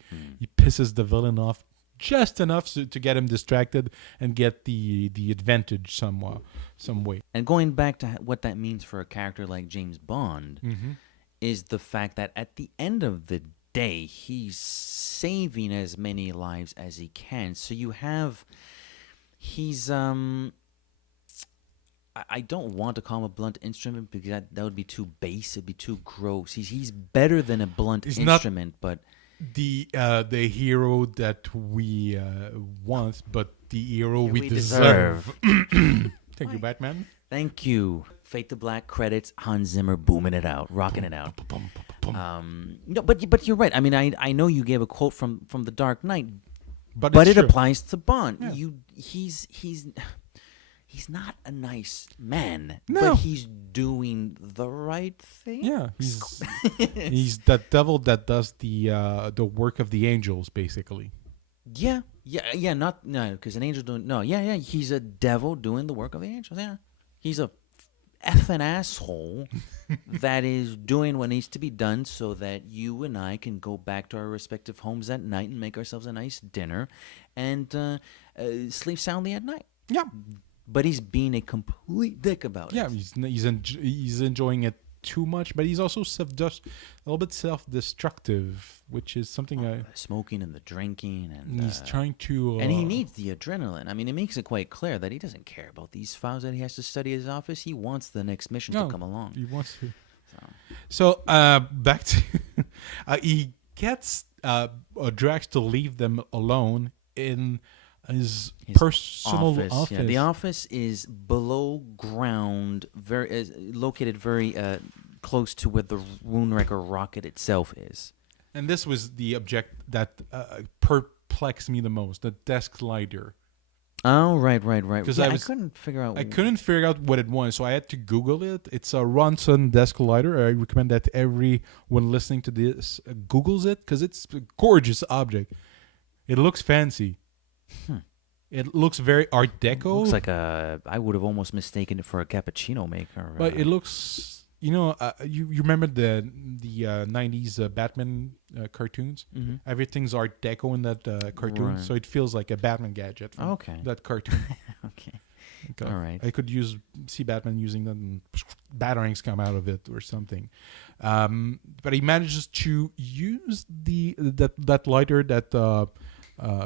pisses the villain off just enough to get him distracted and get the advantage some way. And going back to what that means for a character like James Bond is the fact that at the end of the day, he's saving as many lives as he can. So he's I don't want to call him a blunt instrument because that would be too base. It'd be too gross. He's better than a blunt instrument, but the hero that we want, but the hero we deserve. Thank you, Batman. Thank you. Fade to black credits. Hans Zimmer booming it out, rocking it out. No, but you're right. I mean, I know you gave a quote from The Dark Knight, but it true. applies to Bond. Yeah. He's not a nice man, No. but he's doing the right thing. Yeah, he's that devil that does the work of the angels, basically. Yeah. Because an angel doing he's a devil doing the work of the angels. Yeah, he's a effing asshole that is doing what needs to be done so that you and I can go back to our respective homes at night and make ourselves a nice dinner and sleep soundly at night. Yeah. But he's being a complete dick about it. Yeah, he's enjoying it too much, but he's also a little bit self-destructive, which is something Smoking and the drinking, and he's trying to. and he needs the adrenaline. I mean, it makes it quite clear that he doesn't care about these files that he has to study at his office. He wants the next mission to come along. He wants to. So back to he gets Drax to leave them alone in his personal office. Yeah, the office is below ground, located very close to where the Moonraker rocket itself is. And this was the object that perplexed me the most, the desk lighter. Oh, right. Because I couldn't figure out. I couldn't figure out what it was, so I had to Google it. It's a Ronson desk lighter. I recommend that everyone listening to this Googles it, because it's a gorgeous object. It looks fancy. It looks very Art Deco. Looks like I would have almost mistaken it for a cappuccino maker. But it looks, you remember the 90s Batman cartoons? Mm-hmm. Everything's Art Deco in that cartoon, Right. so it feels like a Batman gadget from that cartoon. Okay. All right. I could see Batman using that and batarangs come out of it or something. But he manages to use that lighter that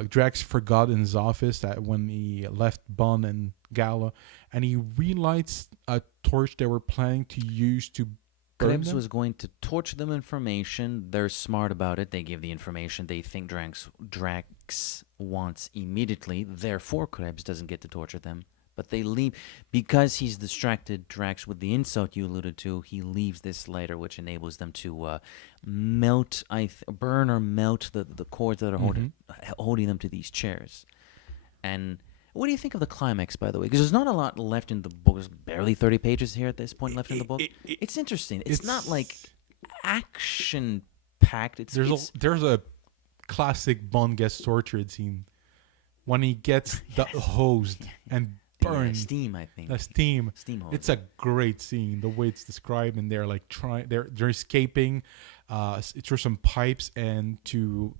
Drax forgot in his office that when he left Bond and Gala, and he relights a torch they were planning to use to burn Krebs them. was going to torture them information. They're smart about it. They give the information they think Drax wants immediately. Therefore, Krebs doesn't get to torture them. But they leave because he's distracted Drax with the insult you alluded to. He leaves this lighter, which enables them to melt, burn or melt the cords that are holding them to these chairs. And what do you think of the climax, by the way? Because there's not a lot left in the book. There's barely 30 pages here at this point left in the book. It's interesting. It's not like action packed. There's a classic Bond gets tortured scene when he gets the hosed and burned. Steam, I think. The steam. Steam hose. It's a great scene. The way it's described, and they're like they're escaping through some pipes, and to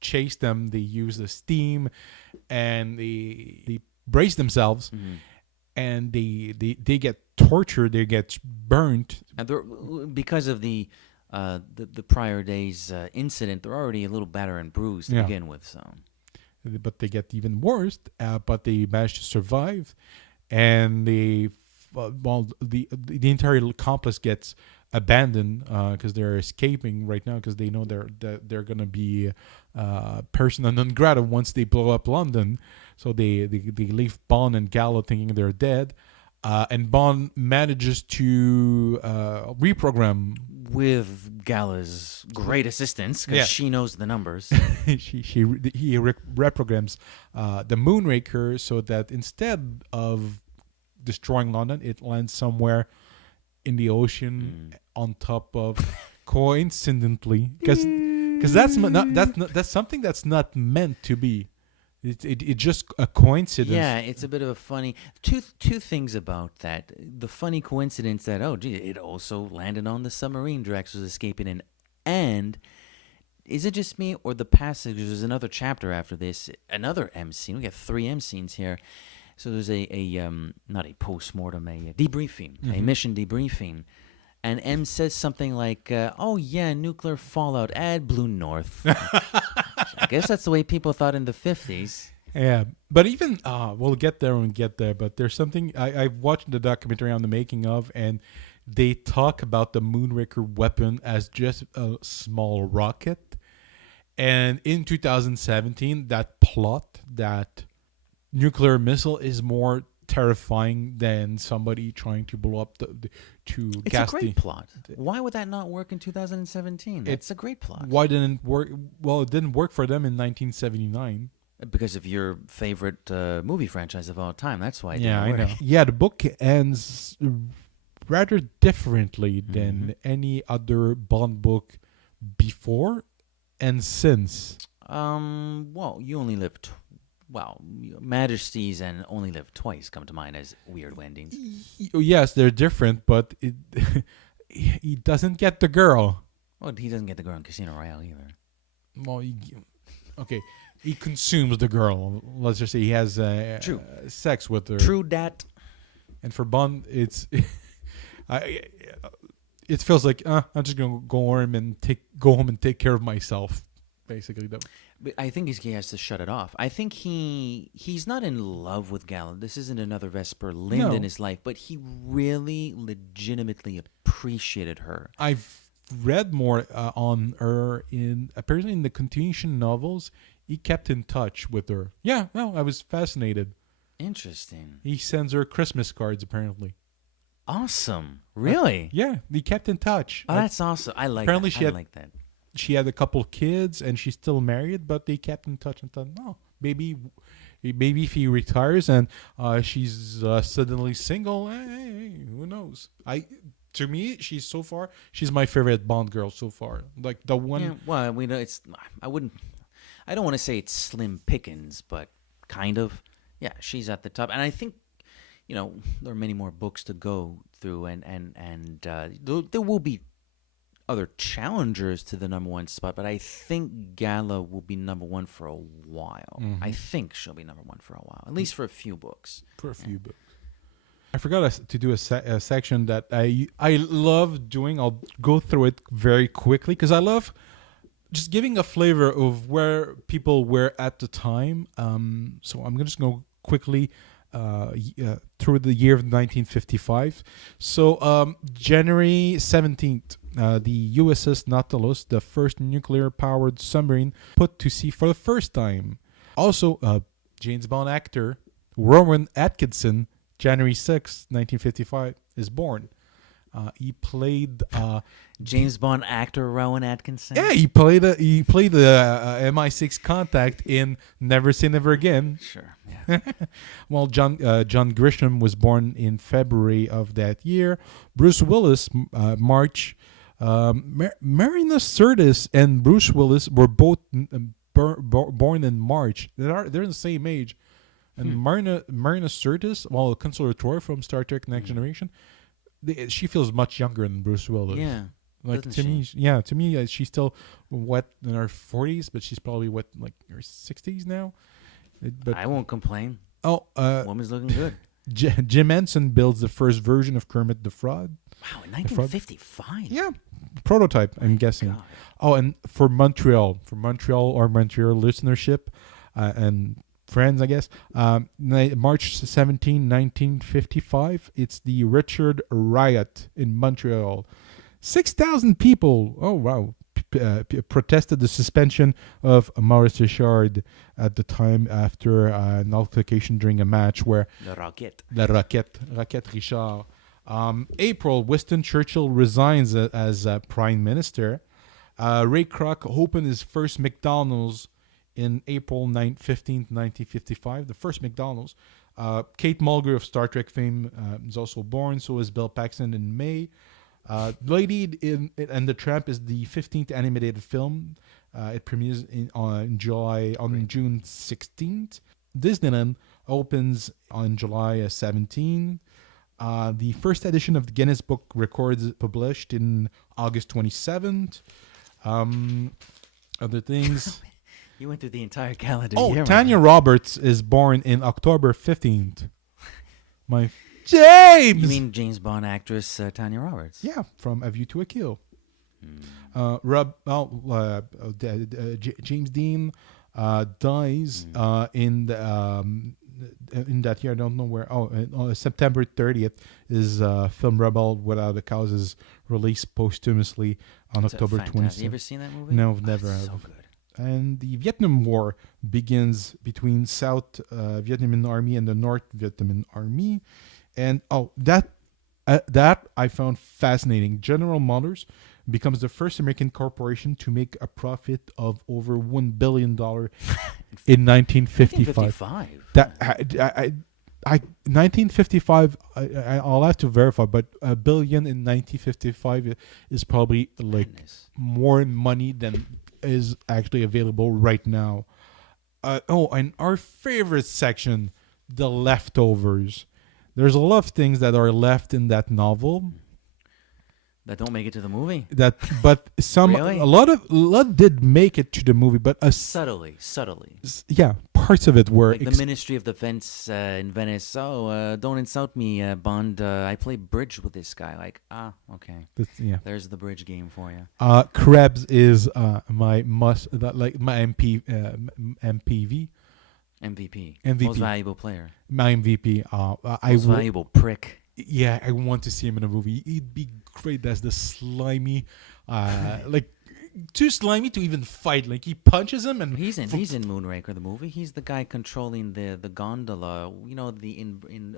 chase them, they use the steam, and they brace themselves, and they get tortured. They get burnt. And because of the prior day's incident, they're already a little battered and bruised to begin with. So, but they get even worse. But they manage to survive, and the entire complex gets abandoned because they're escaping right now because they know they're gonna be persona non grata once they blow up London. So they leave Bond and Gallo thinking they're dead. And Bond manages to reprogram with Gala's great assistance because she knows the numbers. he reprograms the Moonraker so that instead of destroying London, it lands somewhere in the ocean on top of, coincidentally, because that's something that's not meant to be. It's just a coincidence. Yeah, it's a bit of a funny... Two things about that. The funny coincidence that, it also landed on the submarine Drax was escaping in. And is it just me or the passage? There's another chapter after this, another M scene. We got 3 M scenes here. So there's a not a post-mortem, a debriefing, a mission debriefing. And M says something like, nuclear fallout, add Blue North. I guess that's the way people thought in the 50s. Yeah, but even, we'll get there when we get there, but there's something, I've watched the documentary on the making of, and they talk about the Moonraker weapon as just a small rocket. And in 2017, that plot, that nuclear missile is more terrifying than somebody trying to blow up It's a great plot. Why would that not work in 2017? It's a great plot. Why didn't it work? Well, it didn't work for them in 1979. Because of your favorite movie franchise of all time. That's why it didn't work. I know. Yeah, the book ends rather differently than any other Bond book before and since. Well, you only live Majesties and Only Live Twice come to mind as weird endings. Yes, they're different, but he doesn't get the girl. Well, he doesn't get the girl in Casino Royale either. Well, he consumes the girl. Let's just say he has sex with her. True dat. And for Bond, it feels like I'm just gonna go home and take care of myself. Basically, but I think he has to shut it off. I think he's not in love with Gala. This isn't another Vesper Lind in his life, but he really legitimately appreciated her. I've read more on her apparently in the continuation novels. He kept in touch with her. Yeah, no, I was fascinated. Interesting. He sends her Christmas cards apparently. Awesome. Really? Yeah, he kept in touch. Oh, that's awesome. I like apparently that. I like that. She had a couple kids and she's still married, but they kept in touch and thought, no, maybe if he retires and she's suddenly single, hey, who knows? To me, she's my favorite Bond girl so far. Like the one. Yeah, well, we know I don't want to say it's slim pickings, but kind of. Yeah, she's at the top, and I think, there are many more books to go through, and there will be other challengers to the number 1 spot, but I think Gala will be number 1 for a while. I think she'll be number 1 for a while, at least for a few books. Books. I forgot to do a section that I love doing. I'll go through it very quickly because I love just giving a flavor of where people were at the time. So I'm just going to quickly through the year of 1955. So January 17th, the USS Nautilus, the first nuclear-powered submarine, put to sea for the first time. Also, James Bond actor Rowan Atkinson January 6th, 1955, is born. He played James Bond actor Rowan Atkinson. yeah, he played the MI6 contact in Never Say Never Again. Sure. Yeah. Well, John Grisham was born in February of that year. Bruce Willis, March. Marina Sirtis and Bruce Willis were both born in March. They're the same age. And Marina Sirtis, well, Consular Troy from Star Trek Next Generation, she feels much younger than Bruce Willis. Yeah. Like doesn't to me, she's still in her 40s, but she's probably like her 60s now. But I won't complain. oh, Woman's looking good. Jim Henson builds the first version of Kermit the Frog. Wow, in 1955. Yeah, prototype. I'm guessing. God. Oh, and for Montreal listenership, and friends, I guess. March 17, 1955. It's the Richard Riot in Montreal. 6,000 people. Oh wow. Protested the suspension of Maurice Richard at the time after an altercation during a match where La Roquette. Raquette Richard. April, Winston Churchill resigns as Prime Minister. Ray Kroc opened his first McDonald's in April 15th, 1955. The first McDonald's. Kate Mulgrew of Star Trek fame is also born. So is Bill Paxton in May. Lady and the Tramp is the 15th animated film. It premieres on June 16th. Disneyland opens on July 17th. The first edition of the Guinness Book Records published in August 27th. Other things. You went through the entire calendar Oh, year. Tanya Roberts is born in October 15th. My James! You mean James Bond actress Tanya Roberts? Yeah, from A View to a Kill. James Dean dies in that year. I don't know where. September 30th is film Rebel Without a Cause is released posthumously on October 26th. Have you ever seen that movie? No, never it's have. so good. And the Vietnam War begins between South Vietnamese Army and the North Vietnamese Army. And that I found fascinating. General Motors becomes the first American corporation to make a profit of over $1 billion in 1955. 1955. I'll have to verify, but $1 billion in 1955 is probably like more money than is actually available right now. And our favorite section, the leftovers. There's a lot of things that are left in that novel that don't make it to the movie. But some Really? a lot did make it to the movie, but Subtly. yeah, parts of it were Like the Ministry of Defense in Venice. Don't insult me, Bond. I play bridge with this guy. Like, okay. yeah. There's the bridge game for you. Krebs is my MPV. MVP. MVP. Most valuable player. My MVP. Most valuable prick. Yeah, I want to see him in a movie. He'd be great as the slimy, like too slimy to even fight. Like he punches him and He's in Moonraker, the movie. He's the guy controlling the gondola. You know, in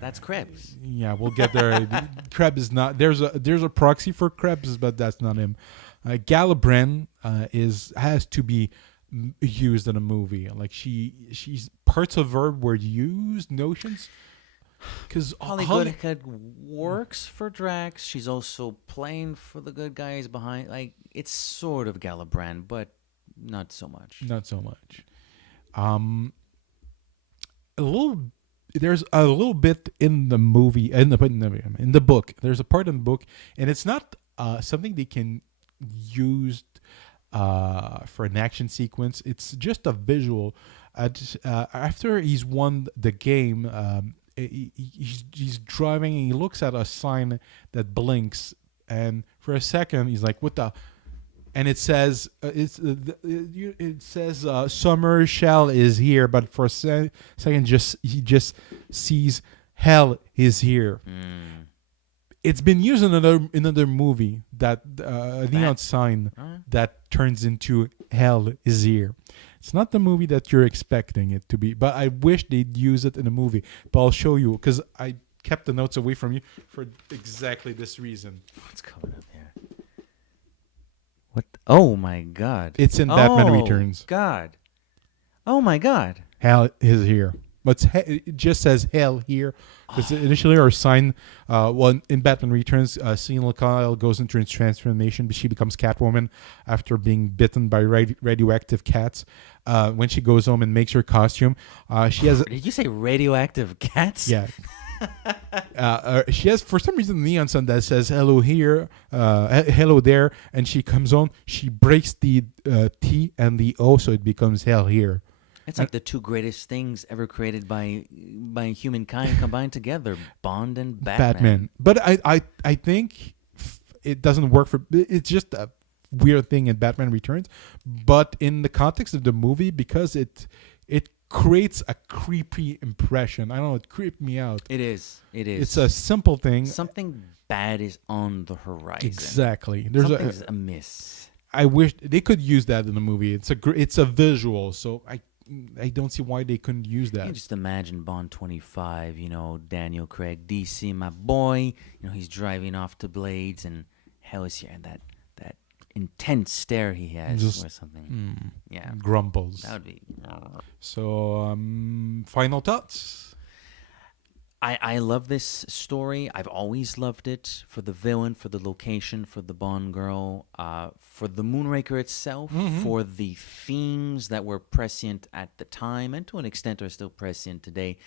that's Krebs. Yeah, we'll get there. Krebs is not. There's a proxy for Krebs, but that's not him. Galabran has to be used in a movie. Like she's parts of her were used notions. Because Holly Goodhead works for Drax. She's also playing for the good guys behind. Like, it's sort of Galabrand, but not so much. Not so much. There's a little bit in the movie, in the book. There's a part in the book, and it's not something they can use for an action sequence. It's just a visual. After he's won the game, he's driving and he looks at a sign that blinks, and for a second he's like, what the, and it says summer shell is here, but for a second he just sees hell is here. It's been used in another movie, that neon sign that turns into Hell is Here. It's not the movie that you're expecting it to be, but I wish they'd use it in a movie. But I'll show you, because I kept the notes away from you for exactly this reason. What's coming up here? What? Oh my God! It's in Batman Returns. God! Oh my God! Hell is Here. But it just says Hell Here. Because initially our sign, in Batman Returns, Selina Kyle goes into its transformation, but she becomes Catwoman after being bitten by radioactive cats. When she goes home and makes her costume, she has... Did you say radioactive cats? Yeah. She has, for some reason, a neon sign that says hello here, hello there, and she comes on, she breaks the T and the O, so it becomes Hell Here. It's like the two greatest things ever created by humankind combined together, Bond and Batman. But I think it doesn't work for... It's just a weird thing in Batman Returns. But in the context of the movie, because it creates a creepy impression. I don't know, it creeped me out. It is. It's a simple thing. Something bad is on the horizon. Exactly. Something's amiss. I wish they could use that in the movie. It's a visual, so I don't see why they couldn't use that. You can just imagine Bond 25, Daniel Craig, DC, my boy. He's driving off to Blades and Hell is Here, and that intense stare he has or something. Yeah. Grumbles. That would be... So, final thoughts? I love this story. I've always loved it for the villain, for the location, for the Bond girl, for the Moonraker itself, for the themes that were prescient at the time and to an extent are still prescient today.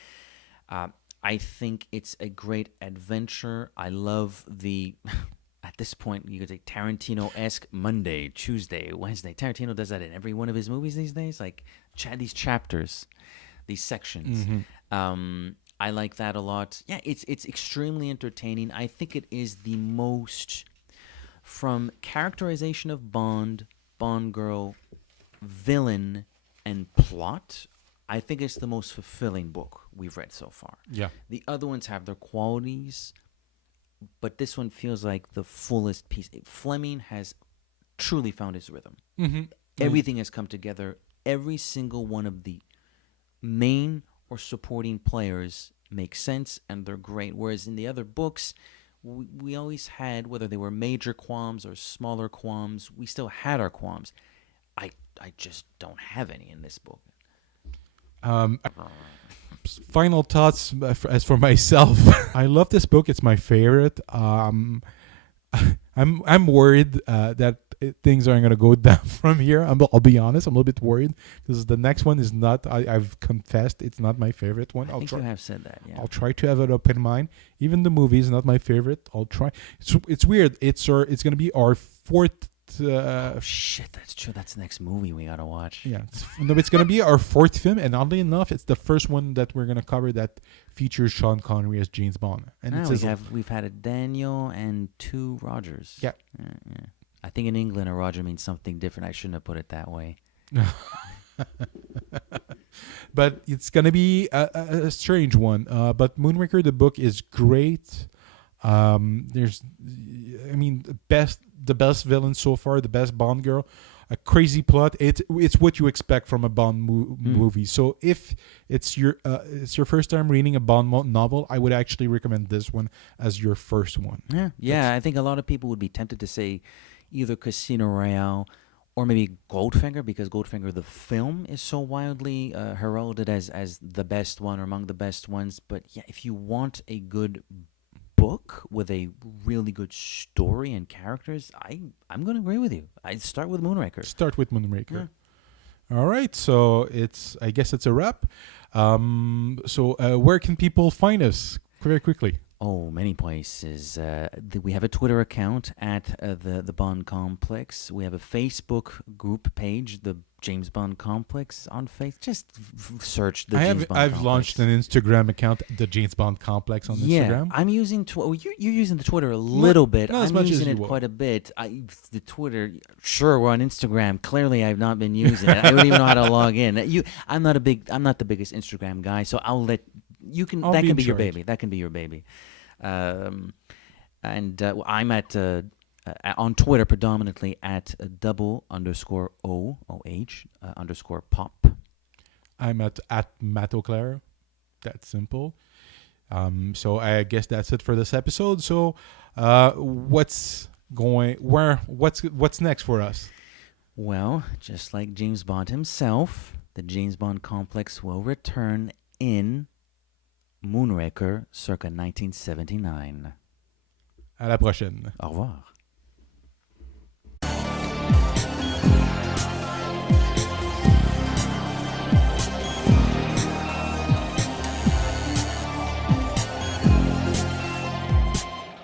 I think it's a great adventure. I love the... At this point, you could say Tarantino-esque Monday, Tuesday, Wednesday. Tarantino does that in every one of his movies these days, like these chapters, these sections. I like that a lot. Yeah, it's extremely entertaining. I think it is the most, from characterization of Bond girl, villain, and plot, I think it's the most fulfilling book we've read so far. Yeah. The other ones have their qualities, but this one feels like the fullest piece. Fleming has truly found his rhythm. Everything has come together. Every single one of the main or supporting players make sense, and they're great. Whereas in the other books, we always had, whether they were major qualms or smaller qualms, we still had our qualms. I just don't have any in this book. Final thoughts as for myself. I love this book. It's my favorite. I'm worried that things aren't going to go down from here. I'll be honest. I'm a little bit worried because the next one is not. I've confessed it's not my favorite one. I think you have said that. Yeah. I'll try to have it up in mind. Even the movie is not my favorite. I'll try. It's weird. It's going to be our fourth. Oh shit, that's true. That's the next movie we gotta watch. Yeah, it's gonna be our fourth film, and oddly enough, it's the first one that we're gonna cover that features Sean Connery as James Bond. And we've had a Daniel and two Rogers. Yeah. I think in England a Roger means something different. I shouldn't have put it that way. But it's gonna be a strange one. But Moonraker, the book, is great. The best villain so far, the best Bond girl, a crazy plot. It's what you expect from a Bond movie. So if it's your first time reading a Bond novel, I would actually recommend this one as your first one. Yeah. I think a lot of people would be tempted to say either Casino Royale or maybe Goldfinger, because Goldfinger the film is so wildly heralded as the best one or among the best ones. But yeah, if you want a good book with a really good story and characters, I'm going to agree with you. I'd start with Moonraker. Yeah. All right, so I guess it's a wrap. So where can people find us? Very quickly. Oh, many places. We have a Twitter account at the Bond Complex. We have a Facebook group page, the James Bond Complex on Facebook. Just search the James Bond Complex. I've launched an Instagram account, the James Bond Complex on Instagram. I'm using you're using the Twitter a little bit. Not as I'm much using as it you quite a bit. The Twitter, sure, we're on Instagram. Clearly, I've not been using it. I don't even know how to log in. I'm not the biggest Instagram guy, so I'll let you can. That can be your baby. That can be your baby. And I'm at on Twitter predominantly at double_O_H_pop. I'm at Matt Auclair. That's simple. So I guess that's it for this episode. So what's next for us? Well, just like James Bond himself, the James Bond complex will return in Moonraker circa 1979. À la prochaine. Au revoir.